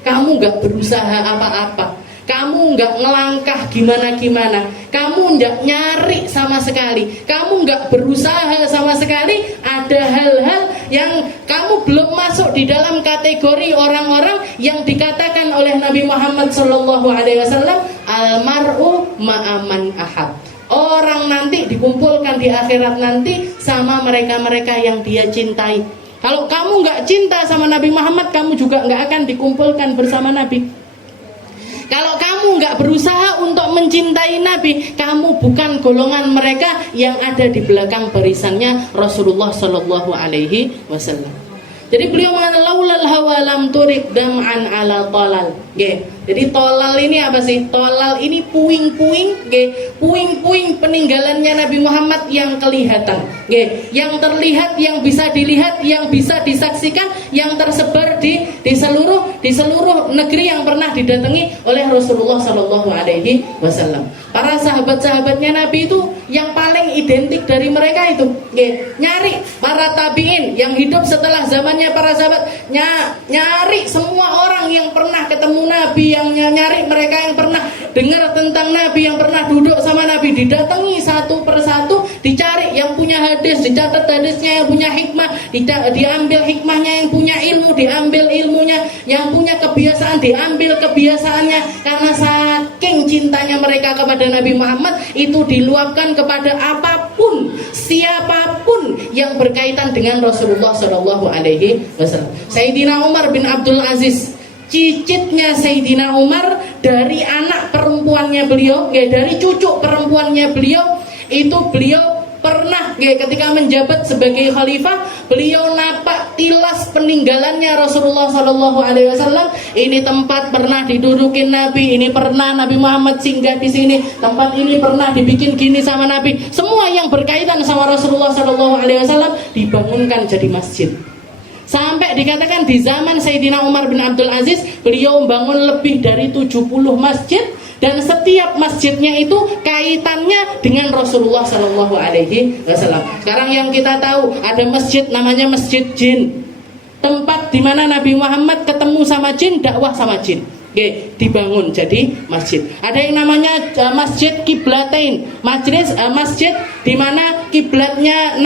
Kamu gak berusaha apa-apa, kamu gak ngelangkah gimana-gimana, kamu gak nyari sama sekali, kamu gak berusaha sama sekali. Ada hal-hal yang kamu belum masuk di dalam kategori orang-orang yang dikatakan oleh Nabi Muhammad SAW, almar'u ma'aman ahad. Orang nanti dikumpulkan di akhirat nanti sama mereka-mereka yang dia cintai. Kalau kamu gak cinta sama Nabi Muhammad, kamu juga gak akan dikumpulkan bersama Nabi. Kalau kamu gak berusaha untuk mencintai Nabi, kamu bukan golongan mereka yang ada di belakang barisannya Rasulullah Sallallahu Alaihi Wasallam. Jadi beliau mengatakan laulal hawa lam turid dam'an ala tolal. Jadi tolal ini apa sih? Tolal ini puing-puing, puing-puing peninggalannya Nabi Muhammad yang kelihatan, yang terlihat, yang bisa dilihat, yang bisa disaksikan, yang tersebar di seluruh negeri yang pernah didatangi oleh Rasulullah Sallallahu Alaihi Wasallam. Para sahabat-sahabatnya Nabi itu yang paling identik dari mereka itu, nyari para tabiin yang hidup setelah zamannya para sahabat, nyari semua orang yang pernah ketemu Nabi, yang nyari mereka yang pernah dengar tentang Nabi, yang pernah duduk sama Nabi, didatangi satu persatu, dicari yang punya hadis, dicatat hadisnya, yang punya hikmah, diambil hikmahnya, yang punya ilmu diambil ilmunya, yang punya kebiasaan diambil kebiasaannya. Karena saking cintanya mereka kepada Nabi Muhammad, itu diluapkan kepada apapun, siapapun yang berkaitan dengan Rasulullah Shallallahu Alaihi Wasallam. Sayyidina Umar bin Abdul Aziz, cicitnya Sayyidina Umar, dari anak perempuannya beliau, dari cucu perempuannya beliau, itu beliau pernah ketika menjabat sebagai khalifah, beliau napak tilas peninggalannya Rasulullah Sallallahu Alaihi Wasallam. Ini tempat pernah didudukin Nabi, ini pernah Nabi Muhammad singgah di sini, tempat ini pernah dibikin gini sama Nabi. Semua yang berkaitan sama Rasulullah Sallallahu Alaihi Wasallam dibangunkan jadi masjid. Sampai dikatakan di zaman Sayyidina Umar bin Abdul Aziz, beliau membangun lebih dari 70 masjid, dan setiap masjidnya itu kaitannya dengan Rasulullah Sallallahu Alaihi Wasallam. Sekarang yang kita tahu ada masjid namanya Masjid Jin, tempat di mana Nabi Muhammad ketemu sama jin, dakwah sama jin. Dibangun jadi masjid. Ada yang namanya Masjid Kiblatain, masjid di mana kiblatnya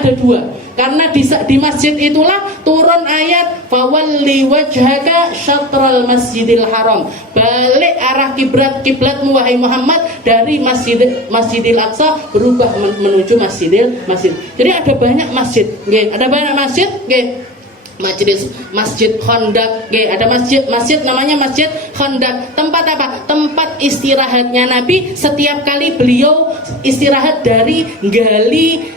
ada dua. Karena di masjid itulah turun ayat fawalli wajhaka syatral masjidil haram. Balik arah kiblatmu wahai Muhammad dari Masjidil Aqsa berubah menuju masjid. Jadi ada banyak masjid. Ada banyak masjid. Masjid Khandaq, ada masjid namanya Masjid Khandaq. Tempat apa? Tempat istirahatnya Nabi setiap kali beliau istirahat dari gali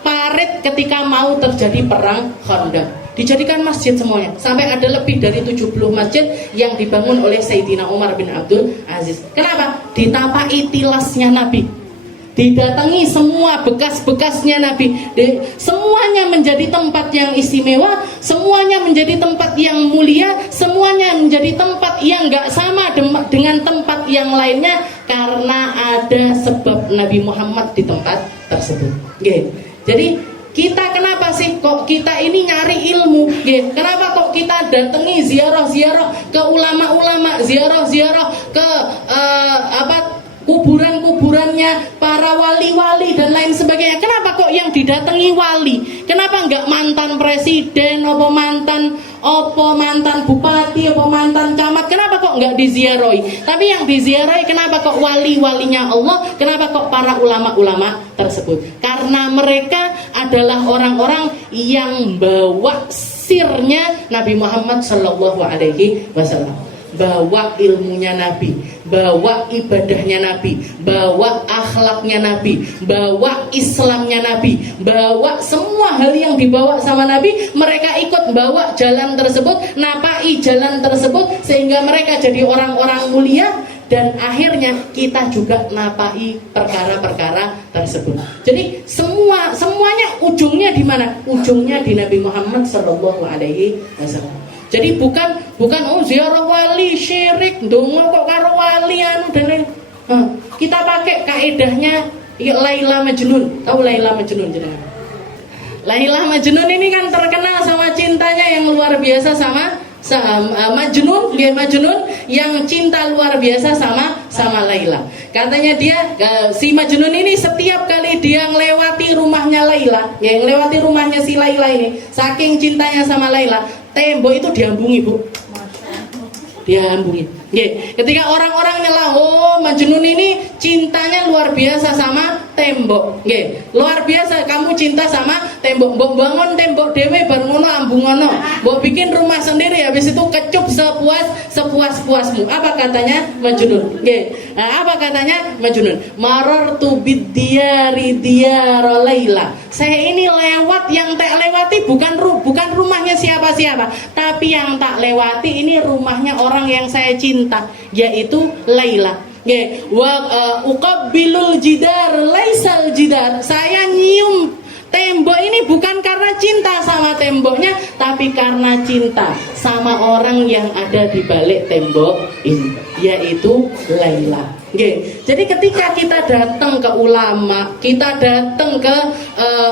parit ketika mau terjadi perang Khandaq. Dijadikan masjid semuanya. Sampai ada lebih dari 70 masjid yang dibangun oleh Sayyidina Umar bin Abdul Aziz. Kenapa? Ditapaki tilasnya Nabi. Didatangi semua bekas-bekasnya Nabi. Semuanya menjadi tempat yang istimewa, semuanya menjadi tempat yang mulia, semuanya menjadi tempat yang gak sama dengan tempat yang lainnya, karena ada sebab Nabi Muhammad di tempat tersebut. Jadi kita kenapa sih kok kita ini nyari ilmu? Kenapa kok kita datangi ziarah-ziarah ke ulama-ulama, ziarah-ziarah ke kuburan-kuburannya para wali-wali dan lain sebagainya? Kenapa kok yang didatangi wali? Kenapa enggak mantan presiden, apa mantan bupati, apa mantan camat? Kenapa kok enggak diziarahi? Tapi yang diziarahi kenapa kok wali-walinya Allah? Kenapa kok para ulama-ulama tersebut? Karena mereka adalah orang-orang yang bawa sirnya Nabi Muhammad Sallallahu Alaihi Wasallam. Bawa ilmunya Nabi, bawa ibadahnya Nabi, bawa akhlaknya Nabi, bawa Islamnya Nabi, bawa semua hal yang dibawa sama Nabi. Mereka ikut bawa jalan tersebut, napai jalan tersebut, sehingga mereka jadi orang-orang mulia. Dan akhirnya kita juga napai perkara-perkara tersebut. Jadi semuanya ujungnya di mana? Ujungnya di Nabi Muhammad Sallallahu Alaihi Wasallam. Jadi bukan ziarah wali syirik, ndonga kok karo wali dan kita pakai kaidahnya Laila Majnun. Tahu Laila Majnun jenengan? Laila Majnun ini kan terkenal sama cintanya yang luar biasa sama Majnun yang cinta luar biasa sama Laila. Katanya dia si Majnun ini setiap kali dia ngelewati rumahnya Laila, ngelewati rumahnya si Laila ini, saking cintanya sama Laila, tembok itu diambungi, Bu. Diambungi. Ketika orang-orang nyela, oh Majnun ini cintanya luar biasa sama tembok. Luar biasa kamu cinta sama tembok. Mbok bangun tembok dhewe bar ngono ambungono. Mbok bikin rumah sendiri, habis itu kecup sepuas-puasmu. Apa katanya Majnun? Apa katanya Majnun? Marartu biddiyari diyara Laila. Saya ini lewat, yang tak lewati bukan rumahnya siapa-siapa, tapi yang tak lewati ini rumahnya orang yang saya cinta, yaitu Laila. Wa uqabbilul jidar laisal jidar. Saya nyium tembok ini bukan karena cinta sama temboknya, tapi karena cinta sama orang yang ada di balik tembok ini, yaitu Laila. Jadi ketika kita datang ke ulama, kita datang ke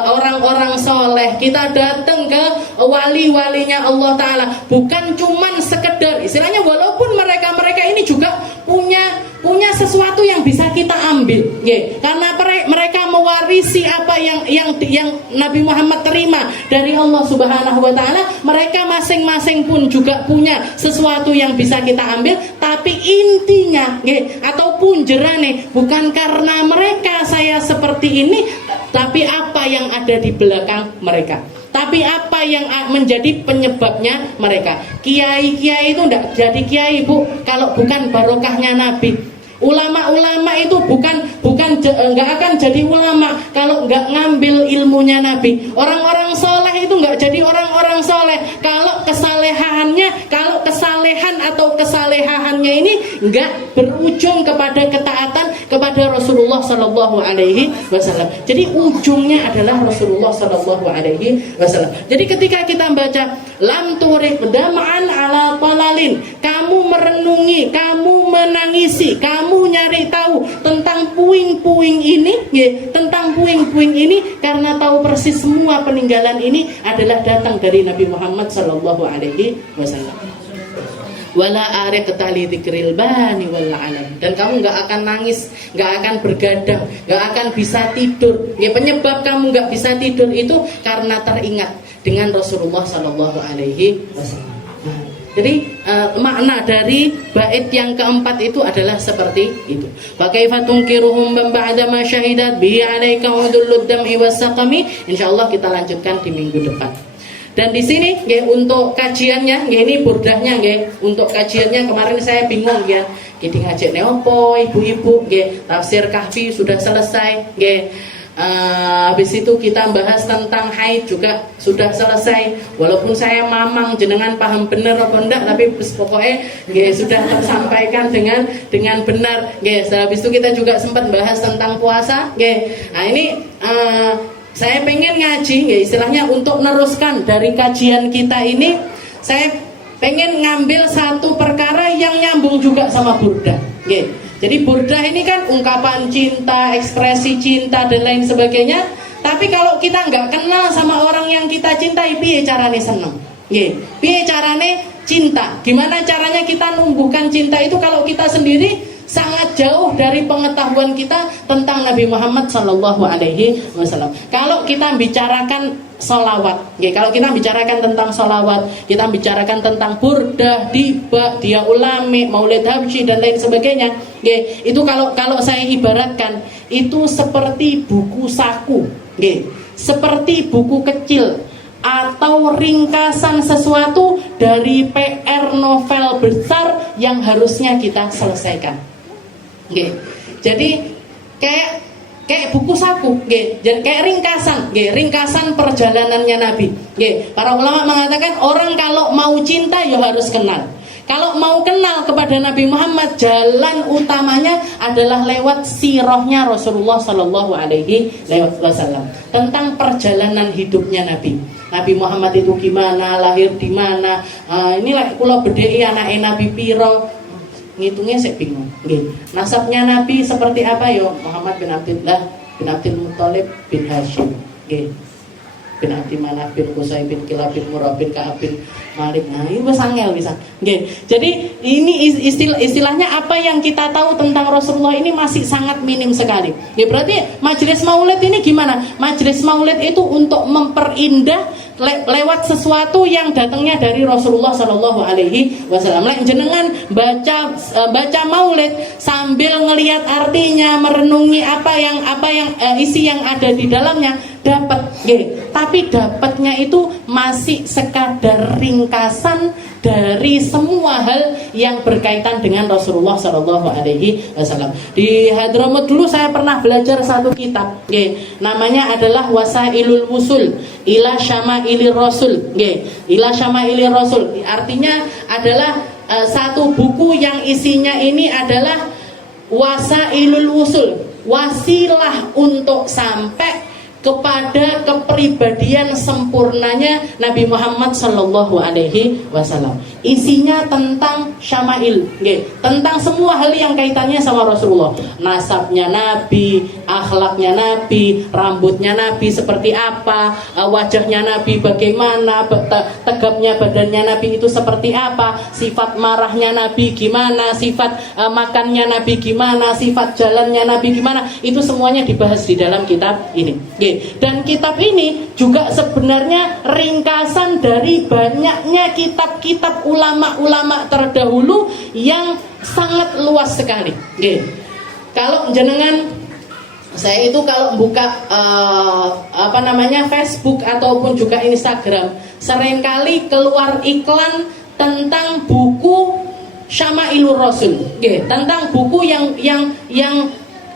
orang-orang soleh, kita datang ke wali-walinya Allah Ta'ala, bukan cuman sekedar istilahnya, walaupun mereka ini juga punya sesuatu yang bisa kita ambil, karena mereka mewarisi apa yang Nabi Muhammad terima dari Allah Subhanahu Wa Ta'ala. Mereka masing-masing pun juga punya sesuatu yang bisa kita ambil, tapi intinya ataupun jerane bukan karena mereka saya seperti ini, tapi apa yang ada di belakang mereka, tapi apa yang menjadi penyebabnya mereka. Kiai-kiai itu tidak jadi kiai, Bu, kalau bukan barokahnya Nabi. Ulama-ulama itu bukan nggak akan jadi ulama kalau nggak ngambil ilmunya Nabi. Orang-orang soleh itu nggak jadi orang-orang soleh kalau kesalehan atau kesalehannya ini nggak berujung kepada ketaatan kepada Rasulullah Sallallahu Alaihi Wasallam. Jadi ujungnya adalah Rasulullah Sallallahu Alaihi Wasallam. Jadi ketika kita baca lam turik dam'an ala talalin, kamu merenungi, kamu menangisi, kamu nyari tahu tentang puing-puing ini, tentang puing-puing ini, karena tahu persis semua peninggalan ini adalah datang dari Nabi Muhammad Sallallahu Alaihi Wasallam. Wala ariqta li dzikril bani wal alam, dan kamu nggak akan nangis, nggak akan bergadang, nggak akan bisa tidur. Penyebab kamu nggak bisa tidur itu karena teringat dengan Rasulullah Sallallahu Alaihi Wasallam. Jadi makna dari bait yang keempat itu adalah seperti itu. Fa kaifa tunkiruhum ba'da ma syahidat bi 'alaika udulud dam'i wasaqami. Insyaallah kita lanjutkan di minggu depan. Dan di sini untuk kajiannya, ini burdahnya untuk kajiannya kemarin saya bingung Kita ngajak neopo ibu-ibu tafsir Kahfi sudah selesai habis itu kita bahas tentang haid juga sudah selesai. Walaupun saya mamang jenengan paham benar apa enggak, tapi pokoknya sudah tersampaikan dengan benar. Habis itu kita juga sempat bahas tentang puasa. Nah ini saya pengen ngaji, istilahnya untuk meneruskan dari kajian kita ini, saya pengen ngambil satu perkara yang nyambung juga sama burdah. Jadi burdah ini kan ungkapan cinta, ekspresi cinta dan lain sebagainya. Tapi kalau kita nggak kenal sama orang yang kita cintai, piye carane seneng? Piye carane cinta? Gimana caranya kita numbuhkan cinta itu kalau kita sendiri sangat jauh dari pengetahuan kita tentang Nabi Muhammad Sallallahu Alaihi Wasallam. Kalau kita bicarakan solawat, kalau kita bicarakan tentang solawat, kita bicarakan tentang burdah, dibak, dia ulami, maulid habsyi dan lain sebagainya. Itu kalau saya ibaratkan itu seperti buku saku, seperti buku kecil atau ringkasan sesuatu dari PR novel besar yang harusnya kita selesaikan. Jadi kayak buku saku, dan kayak ringkasan perjalanannya Nabi. Para ulama mengatakan orang kalau mau cinta ya harus kenal. Kalau mau kenal kepada Nabi Muhammad, jalan utamanya adalah lewat sirahnya Rasulullah Sallallahu Alaihi Wasallam, tentang perjalanan hidupnya Nabi. Nabi Muhammad itu gimana, lahir di mana. Inilah kula bedheki anake Nabi piro. Ngitungnya saya bingung. Nasabnya Nabi seperti apa yo? Muhammad bin Abdullah bin Abdul Muthalib bin Hashim. Bin Abdi Manaf bin Qusay bin Kilab bin Murrah bin Ka'ab bin Malik. Nah, ini wis angel bisa. Jadi ini istilahnya apa yang kita tahu tentang Rasulullah ini masih sangat minim sekali. Berarti majelis maulid ini gimana? Majelis maulid itu untuk memperindah lewat sesuatu yang datangnya dari Rasulullah Sallallahu Alaihi Wasallam. Jenengan baca maulid sambil ngelihat artinya, merenungi apa yang isi yang ada di dalamnya, dapat. Tapi dapatnya itu masih sekadar ringkasan dari semua hal yang berkaitan dengan Rasulullah Sallallahu Alaihi Wasallam. Di Hadramut dulu saya pernah belajar satu kitab, namanya adalah Wasailul Wusul ila Syamailir Rasul. Ila Syamailir Rasul artinya adalah satu buku yang isinya ini adalah Wasailul Wusul, wasilah untuk sampai kepada kepribadian sempurnanya Nabi Muhammad Sallallahu Alaihi Wasallam. Isinya tentang syama'il, tentang semua hal yang kaitannya sama Rasulullah. Nasabnya Nabi, akhlaknya Nabi, rambutnya Nabi seperti apa, wajahnya Nabi bagaimana, tegapnya badannya Nabi itu seperti apa, sifat marahnya Nabi gimana, sifat makannya Nabi gimana, sifat jalannya Nabi gimana. Itu semuanya dibahas di dalam kitab ini. Dan kitab ini juga sebenarnya ringkasan dari banyaknya kitab-kitab ulama-ulama terdahulu yang sangat luas sekali. Kalau jenengan, saya itu kalau buka Facebook ataupun juga Instagram, seringkali keluar iklan tentang buku Syama'ilur Rasul, nggih, tentang buku yang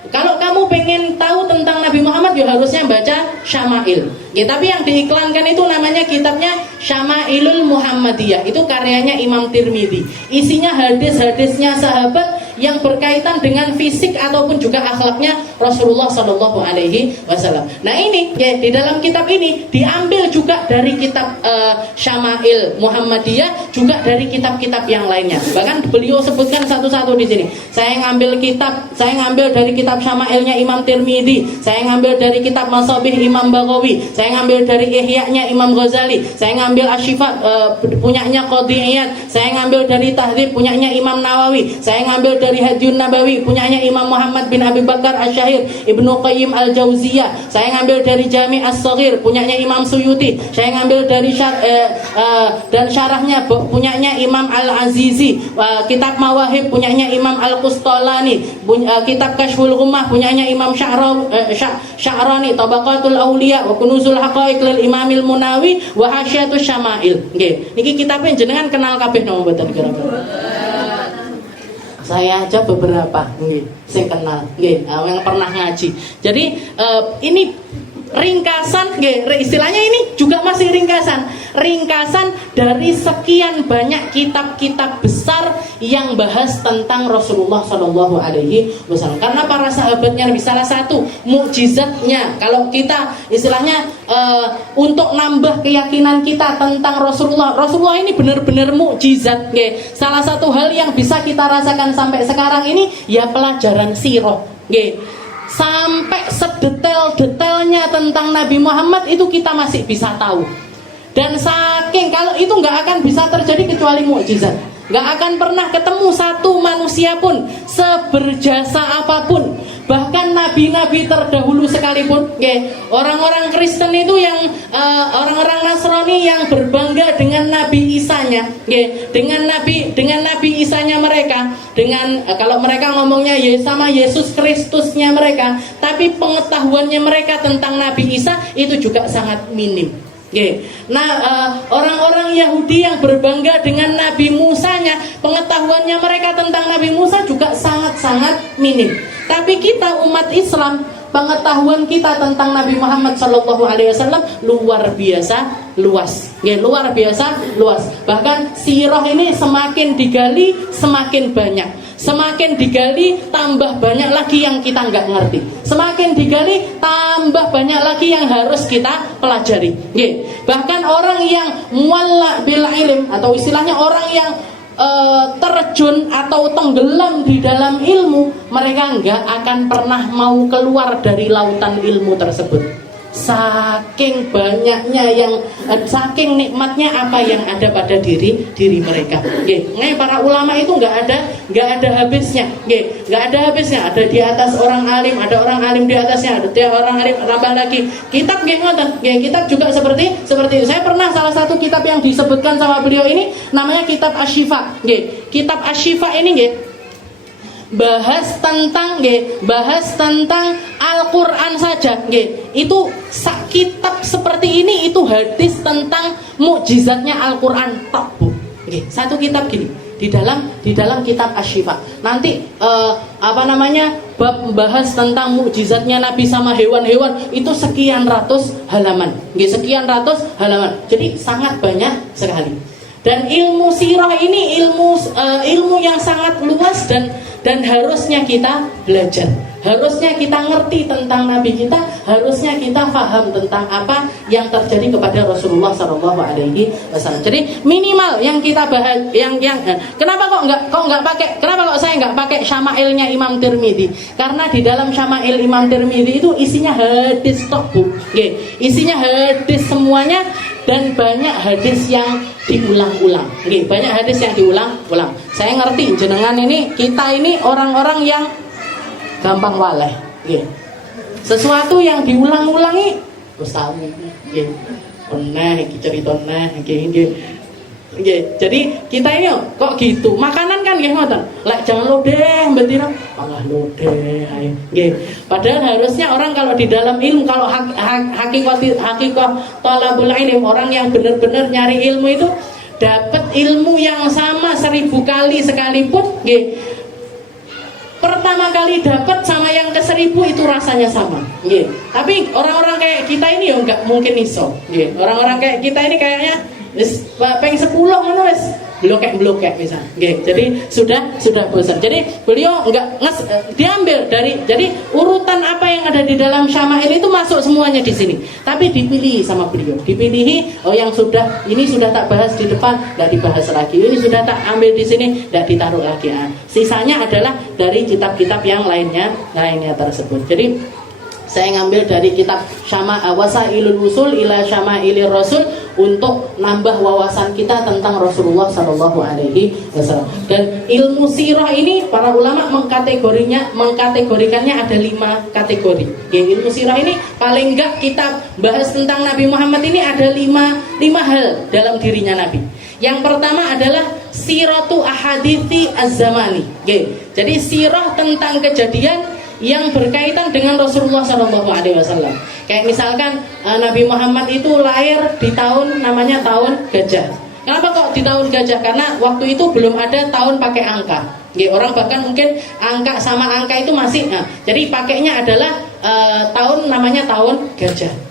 kalau kamu pengen tahu tentang Nabi Muhammad ya harusnya baca Syama'il. Ya, tapi yang diiklankan itu namanya kitabnya Syama'ilul Muhammadiyah. Itu karyanya Imam Tirmidzi. Isinya hadis-hadisnya sahabat yang berkaitan dengan fisik ataupun juga akhlaknya Rasulullah Shallallahu Alaihi Wasallam. Nah ini ya, di dalam kitab ini diambil juga dari kitab Syama'il Muhammadiyah, juga dari kitab-kitab yang lainnya. Bahkan beliau sebutkan satu-satu di sini. Saya ngambil dari kitab Syama'ilnya Imam Tirmidzi, saya ngambil dari kitab Masabih Imam Baghawi, saya ngambil dari Ihya-nya Imam Ghazali, saya ngambil Asy-Syifa punyanya Qadhi Iyad, saya ngambil dari Tahdzib punyanya Imam Nawawi, saya ngambil dari Hadiyun Nabawi punyanya Imam Muhammad bin Abi Bakar Asy-Syahir, Ibnu Qayyim Al-Jauziyah, saya ngambil dari Jami' As-Shaghir punyanya Imam Suyuti, saya ngambil dari dan syarahnya punyanya Imam Al-Azizi, kitab Mawahib punyanya Imam Al-Qustalani, kitab Kashful Ummah punyanya Imam Sya'rani, Tabaqatul Auliya wa Kunuzul Haqaiq lil Imamil Munawi wa Hasyiatus Syama'il. Nggih, niki kitabe jenengan kenal kabeh napa mboten kira-kira? Saya aja beberapa nggih sing kenal, nggih, yang pernah ngaji. Jadi ini ringkasan, istilahnya ini juga masih ringkasan dari sekian banyak kitab-kitab besar yang bahas tentang Rasulullah Shallallahu Alaihi Wasallam. Karena para sahabatnya Nabi, salah satu mukjizatnya, kalau kita istilahnya untuk nambah keyakinan kita tentang Rasulullah ini benar-benar mukjizat. Salah satu hal yang bisa kita rasakan sampai sekarang ini ya pelajaran sirah. Sampai sedetail-detailnya tentang Nabi Muhammad itu kita masih bisa tahu. Dan saking, kalau itu nggak akan bisa terjadi kecuali mukjizat. Nggak akan pernah ketemu satu manusia pun seberjasa apapun. Bahkan nabi-nabi terdahulu sekalipun, orang-orang Kristen itu yang orang-orang Nasrani yang berbangga dengan Nabi Isanya, dengan Nabi Isanya mereka, dengan kalau mereka ngomongnya sama Yesus Kristusnya mereka, tapi pengetahuannya mereka tentang Nabi Isa itu juga sangat minim. Nah, orang-orang Yahudi yang berbangga dengan Nabi Musanya, pengetahuannya mereka tentang Nabi Musa juga sangat-sangat minim. Tapi kita umat Islam, pengetahuan kita tentang Nabi Muhammad Shallallahu Alaihi Wasallam luar biasa luas, luar biasa luas. Bahkan sirah ini semakin digali semakin banyak. Semakin digali tambah banyak lagi yang kita nggak ngerti. Semakin digali tambah banyak lagi yang harus kita pelajari. Bahkan orang yang mualla bil ilm, atau istilahnya orang yang terjun atau tenggelam di dalam ilmu, mereka nggak akan pernah mau keluar dari lautan ilmu tersebut. Saking banyaknya saking nikmatnya apa yang ada pada diri mereka. Para ulama itu nggak ada habisnya. Nggak ada habisnya. Ada di atas orang alim, ada orang alim di atasnya, ada orang alim tambah lagi. Kitab kitab juga seperti itu. Saya pernah salah satu kitab yang disebutkan sama beliau ini namanya kitab Asy-Syifa. Kitab Asy-Syifa ini bahas tentang Al-Quran saja. Itu kitab seperti ini, itu hadis tentang mukjizatnya Al-Quran tok, Bu. Satu kitab gini di dalam kitab Asy-Syifa. Nanti bab membahas tentang mukjizatnya Nabi sama hewan-hewan itu sekian ratus halaman. Jadi sangat banyak sekali. Dan ilmu sirah ini ilmu yang sangat luas dan harusnya kita belajar. Harusnya kita ngerti tentang Nabi kita, harusnya kita paham tentang apa yang terjadi kepada Rasulullah Shallallahu Alaihi Wasallam. Jadi minimal yang kita bahas, kenapa kok saya nggak pakai Syama'ilnya Imam Tirmidzi? Karena di dalam Syama'il Imam Tirmidzi itu isinya hadis tok, Bu. Isinya hadis semuanya, dan banyak hadis yang diulang-ulang. Banyak hadis yang diulang-ulang. Saya ngerti jenengan ini, kita ini orang-orang yang gampang waleh. Sesuatu yang diulang-ulangi terus tahu. Pernah cerita jadi kita ini kok gitu. Makanan kan ngoten. Lek jangan lodeh betina, malah lodeh. Padahal harusnya orang kalau di dalam ilmu, kalau hakikah talabul ilm, orang yang benar-benar nyari ilmu itu dapat ilmu yang sama 1000 kali sekalipun, nggih, pertama kali dapat sama yang ke 1000 itu rasanya sama, nggih. Tapi orang-orang kayak kita ini ya nggak mungkin iso, nggih. Orang-orang kayak kita ini kayaknya wis peng 10 ngono wis blokek misal, nggih. Jadi sudah bosan. Jadi beliau enggak diambil dari, jadi urutan apa yang ada di dalam syama'il itu masuk semuanya di sini. Tapi dipilih sama beliau. Dipilih, oh yang ini sudah tak bahas di depan, enggak dibahas lagi. Ini sudah tak ambil di sini, enggak ditaruh lagi. Sisanya adalah dari kitab-kitab yang lainnya tersebut. Jadi saya ngambil dari kitab Wasailul Usul ila Syamailir Rasul untuk nambah wawasan kita tentang Rasulullah Shallallahu Alaihi Wasallam. Dan ilmu sirah ini para ulama mengkategorikannya ada 5 kategori. Ya, ilmu sirah ini paling enggak kita bahas tentang Nabi Muhammad ini ada 5 hal dalam dirinya Nabi. Yang pertama adalah siratu ahadithi az-zamani. Ya, jadi sirah tentang kejadian yang berkaitan dengan Rasulullah Shallallahu Alaihi Wasallam. Kayak misalkan Nabi Muhammad itu lahir di tahun namanya tahun gajah. Kenapa kok di tahun gajah? Karena waktu itu belum ada tahun pakai angka. Orang bahkan mungkin angka sama angka itu masih. Jadi pakainya adalah tahun namanya tahun gajah.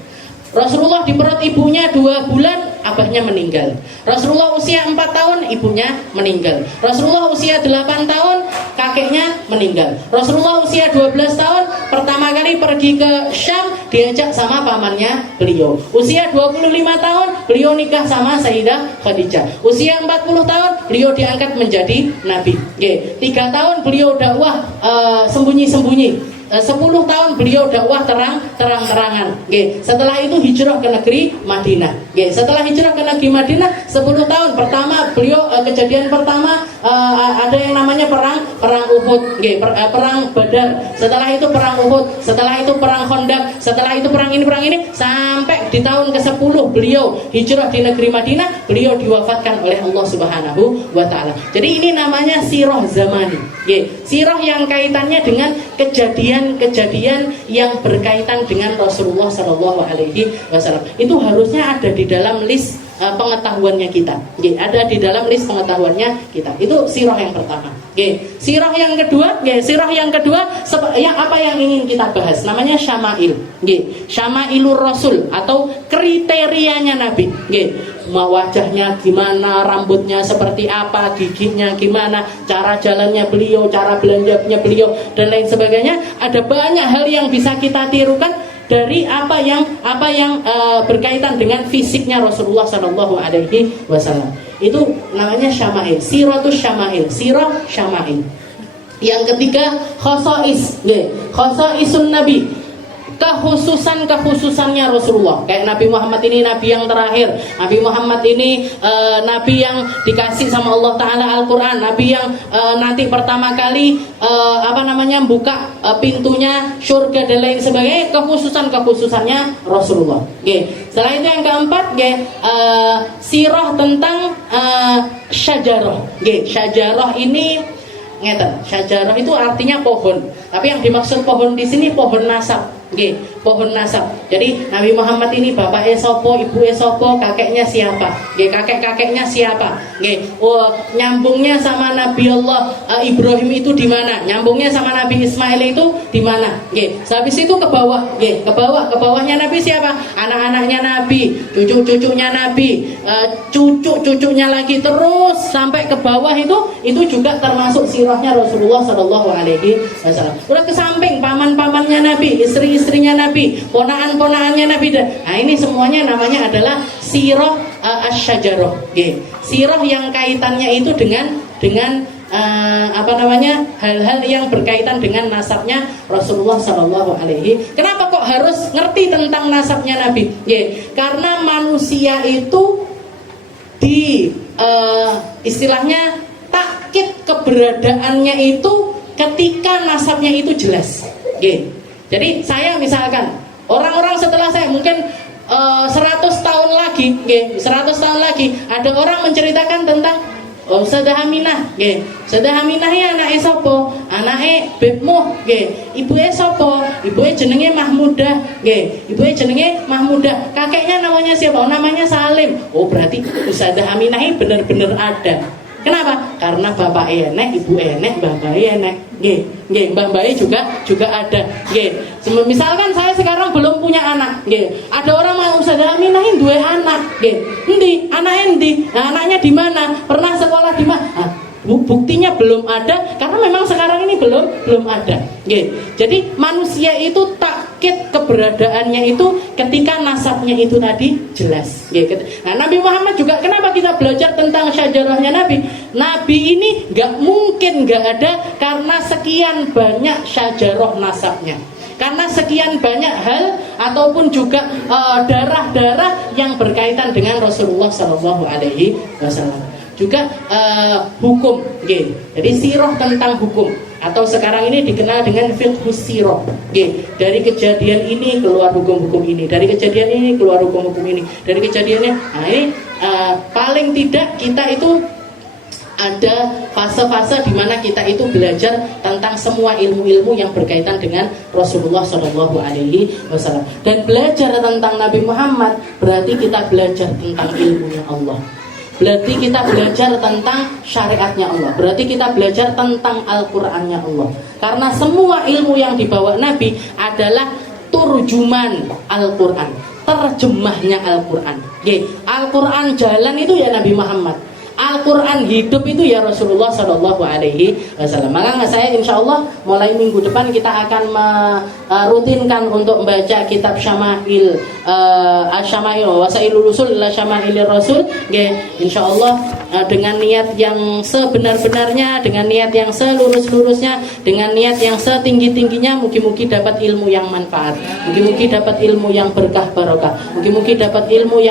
Rasulullah di perut ibunya 2 bulan, abahnya meninggal. Rasulullah usia 4 tahun, ibunya meninggal. Rasulullah usia 8 tahun, kakeknya meninggal. Rasulullah usia 12 tahun, pertama kali pergi ke Syam, diajak sama pamannya beliau. Usia 25 tahun, beliau nikah sama Sayyidah Khadijah. Usia 40 tahun, beliau diangkat menjadi Nabi. 3 tahun beliau dakwah sembunyi-sembunyi. 10 tahun beliau dakwah terang-terangan. Setelah itu hijrah ke negeri Madinah. Setelah hijrah ke negeri Madinah 10 tahun pertama beliau kejadian pertama ada yang namanya perang Uhud, perang Badar. Setelah itu perang Uhud, setelah itu perang Khandaq, setelah itu perang ini sampai di tahun ke-10 beliau hijrah di negeri Madinah, beliau diwafatkan oleh Allah Subhanahu wa taala. Jadi ini namanya sirah zamani. Sirah yang kaitannya dengan kejadian yang berkaitan dengan Rasulullah Shallallahu Alaihi Wasallam. Itu harusnya ada di dalam list pengetahuannya kita. Ada di dalam list pengetahuannya kita. Itu sirah yang pertama. Sirah yang kedua, yang apa yang ingin kita bahas? Namanya syama'il. Syama'ilur Rasul atau kriterianya Nabi. Wajahnya gimana, rambutnya seperti apa, giginya gimana, cara jalannya beliau, cara belanjanya beliau, dan lain sebagainya. Ada banyak hal yang bisa kita tirukan dari apa yang berkaitan dengan fisiknya Rasulullah Shallallahu Alaihi Wasallam. Itu namanya syama'il, siratus syama'il, sirah syama'il. Yang ketiga khosais, khosaisun Nabi, kekhususannya Rasulullah. Kayak Nabi Muhammad ini Nabi yang terakhir. Nabi Muhammad ini Nabi yang dikasih sama Allah Ta'ala Al-Quran. Nabi yang nanti pertama kali buka pintunya surga dan lain sebagainya. Kekhususannya Rasulullah. Setelah itu yang keempat, sirah tentang syajarah. Syajarah ini syajarah itu artinya pohon. Tapi yang dimaksud pohon di sini pohon nasab. Pohon nasab. Jadi Nabi Muhammad ini bapaknya sopo, ibunya sopo, kakeknya siapa? Kakek-kakeknya siapa? Nyambungnya sama Nabi Allah Ibrahim itu di mana? Nyambungnya sama Nabi Ismail itu di mana? Habis itu ke bawah. Ke bawahnya Nabi siapa? Anak-anaknya Nabi, cucu-cucunya Nabi, cucu-cucunya lagi terus sampai ke bawah itu juga termasuk sirahnya Rasulullah Shallallahu Alaihi Wasallam. Udah ke samping paman-pamannya Nabi, istri-istrinya Nabi, ponaan-ponaannya Nabi. Nah ini semuanya namanya adalah sirah asy-syajarah. Sirah yang kaitannya itu dengan hal-hal yang berkaitan dengan nasabnya Rasulullah Sallallahu Alaihi. Kenapa kok harus ngerti tentang nasabnya Nabi? Karena manusia itu istilahnya takkit keberadaannya itu ketika nasabnya itu jelas. Jadi saya misalkan orang-orang setelah saya mungkin 100 tahun lagi, 100 tahun lagi ada orang menceritakan tentang Sayyidah Aminah, Sayyidah Aminah ya anake sapa? Anake bebmu, ibuke sapa? Ibuke jenenge Mahmudah, ibuke jenenge Mahmudah. Kakeknya namanya siapa? Oh, namanya Salim. Oh, berarti Ustazah Aminah ini benar-benar ada. Kenapa? Karena bapak enek, ibu enek, mbah enek. Nggih, mbah juga ada. Nggih. Misalkan saya sekarang belum punya anak, nggih. Ada orang mau Ustazah Aminah ini duwe anak, nggih. Endi? Anaknya endi? Nah, anaknya di mana? Pernah sekolah di mana? Nah, buktinya belum ada karena memang sekarang ini belum ada. Nggih. Jadi manusia itu takkit keberadaannya itu ketika nasabnya itu tadi jelas. Nggih. Nah, Nabi Muhammad juga kenapa kita belajar tentang syajarahnya Nabi? Nabi ini nggak mungkin nggak ada karena sekian banyak syajarah nasabnya. Karena sekian banyak hal ataupun juga darah-darah yang berkaitan dengan Rasulullah Shallallahu Alaihi Wasallam. Juga hukum, okay. Jadi sirah tentang hukum atau sekarang ini dikenal dengan fiqhus sirah, okay. Dari kejadian ini keluar hukum-hukum ini, dari kejadian ini keluar hukum-hukum ini, dari kejadiannya. Nah ini paling tidak kita itu ada fase-fase di mana kita itu belajar tentang semua ilmu-ilmu yang berkaitan dengan Rasulullah Shallallahu Alaihi Wasallam. Dan belajar tentang Nabi Muhammad berarti kita belajar tentang ilmunya Allah. Berarti kita belajar tentang syariatnya Allah. Berarti kita belajar tentang Al-Qur'annya Allah. Karena semua ilmu yang dibawa Nabi adalah turjuman Al-Qur'an, terjemahnya Al-Qur'an. Al-Qur'an jalan itu ya Nabi Muhammad. Al-Quran hidup itu ya Rasulullah Shallallahu Alaihi Wasallam. Maka saya insya Allah mulai minggu depan kita akan merutinkan untuk membaca kitab Syama'il Syama'il Wasailul Usul ila Syama'il Rasul. Insya Allah dengan niat yang sebenar-benarnya, dengan niat yang selurus-lurusnya, dengan niat yang setinggi-tingginya, mugi-mugi dapat ilmu yang manfaat, mugi-mugi dapat ilmu yang berkah barokah, mugi-mugi dapat ilmu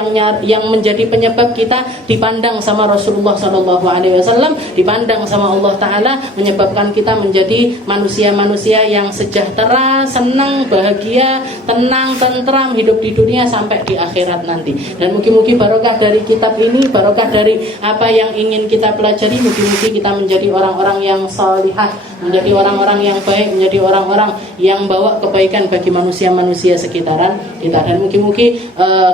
yang menjadi penyebab kita dipandang sama Rasulullah Shallallahu Alaihi Wasallam, dipandang sama Allah Taala, menyebabkan kita menjadi manusia-manusia yang sejahtera, senang, bahagia, tenang, tentram hidup di dunia sampai di akhirat nanti. Dan mugi-mugi barokah dari kitab ini, barokah dari apa yang ingin kita pelajari, mugi-mugi kita menjadi orang-orang yang salihah, menjadi orang-orang yang baik, menjadi orang-orang yang bawa kebaikan bagi manusia-manusia sekitaran kita. Dan mugi-mugi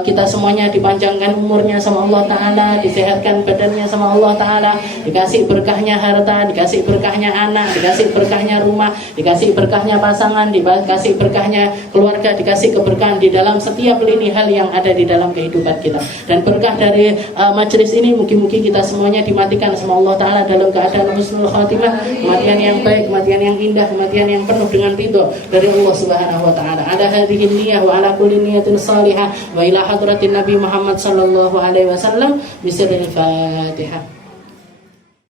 kita semuanya dipanjangkan umurnya sama Allah Ta'ala, disehatkan badannya sama Allah Ta'ala, dikasih berkahnya harta, dikasih berkahnya anak, dikasih berkahnya rumah, dikasih berkahnya pasangan, dikasih berkahnya keluarga, dikasih keberkahan di dalam setiap lini hal yang ada di dalam kehidupan kita. Dan berkah dari majelis ini mugi-mugi kita semuanya dimatikan sama Allah Ta'ala dalam keadaan husnul khatimah, kematian yang baik, kematian yang indah, kematian yang penuh dengan ridho dari Allah Subhanahu wa Ta'ala. Ala hadhihi niyyah wa ala kulli niyatin salihah wa ila hadratin Nabi Muhammad sallallahu alaihi wasallam. Bismillahirrahmanirrahim.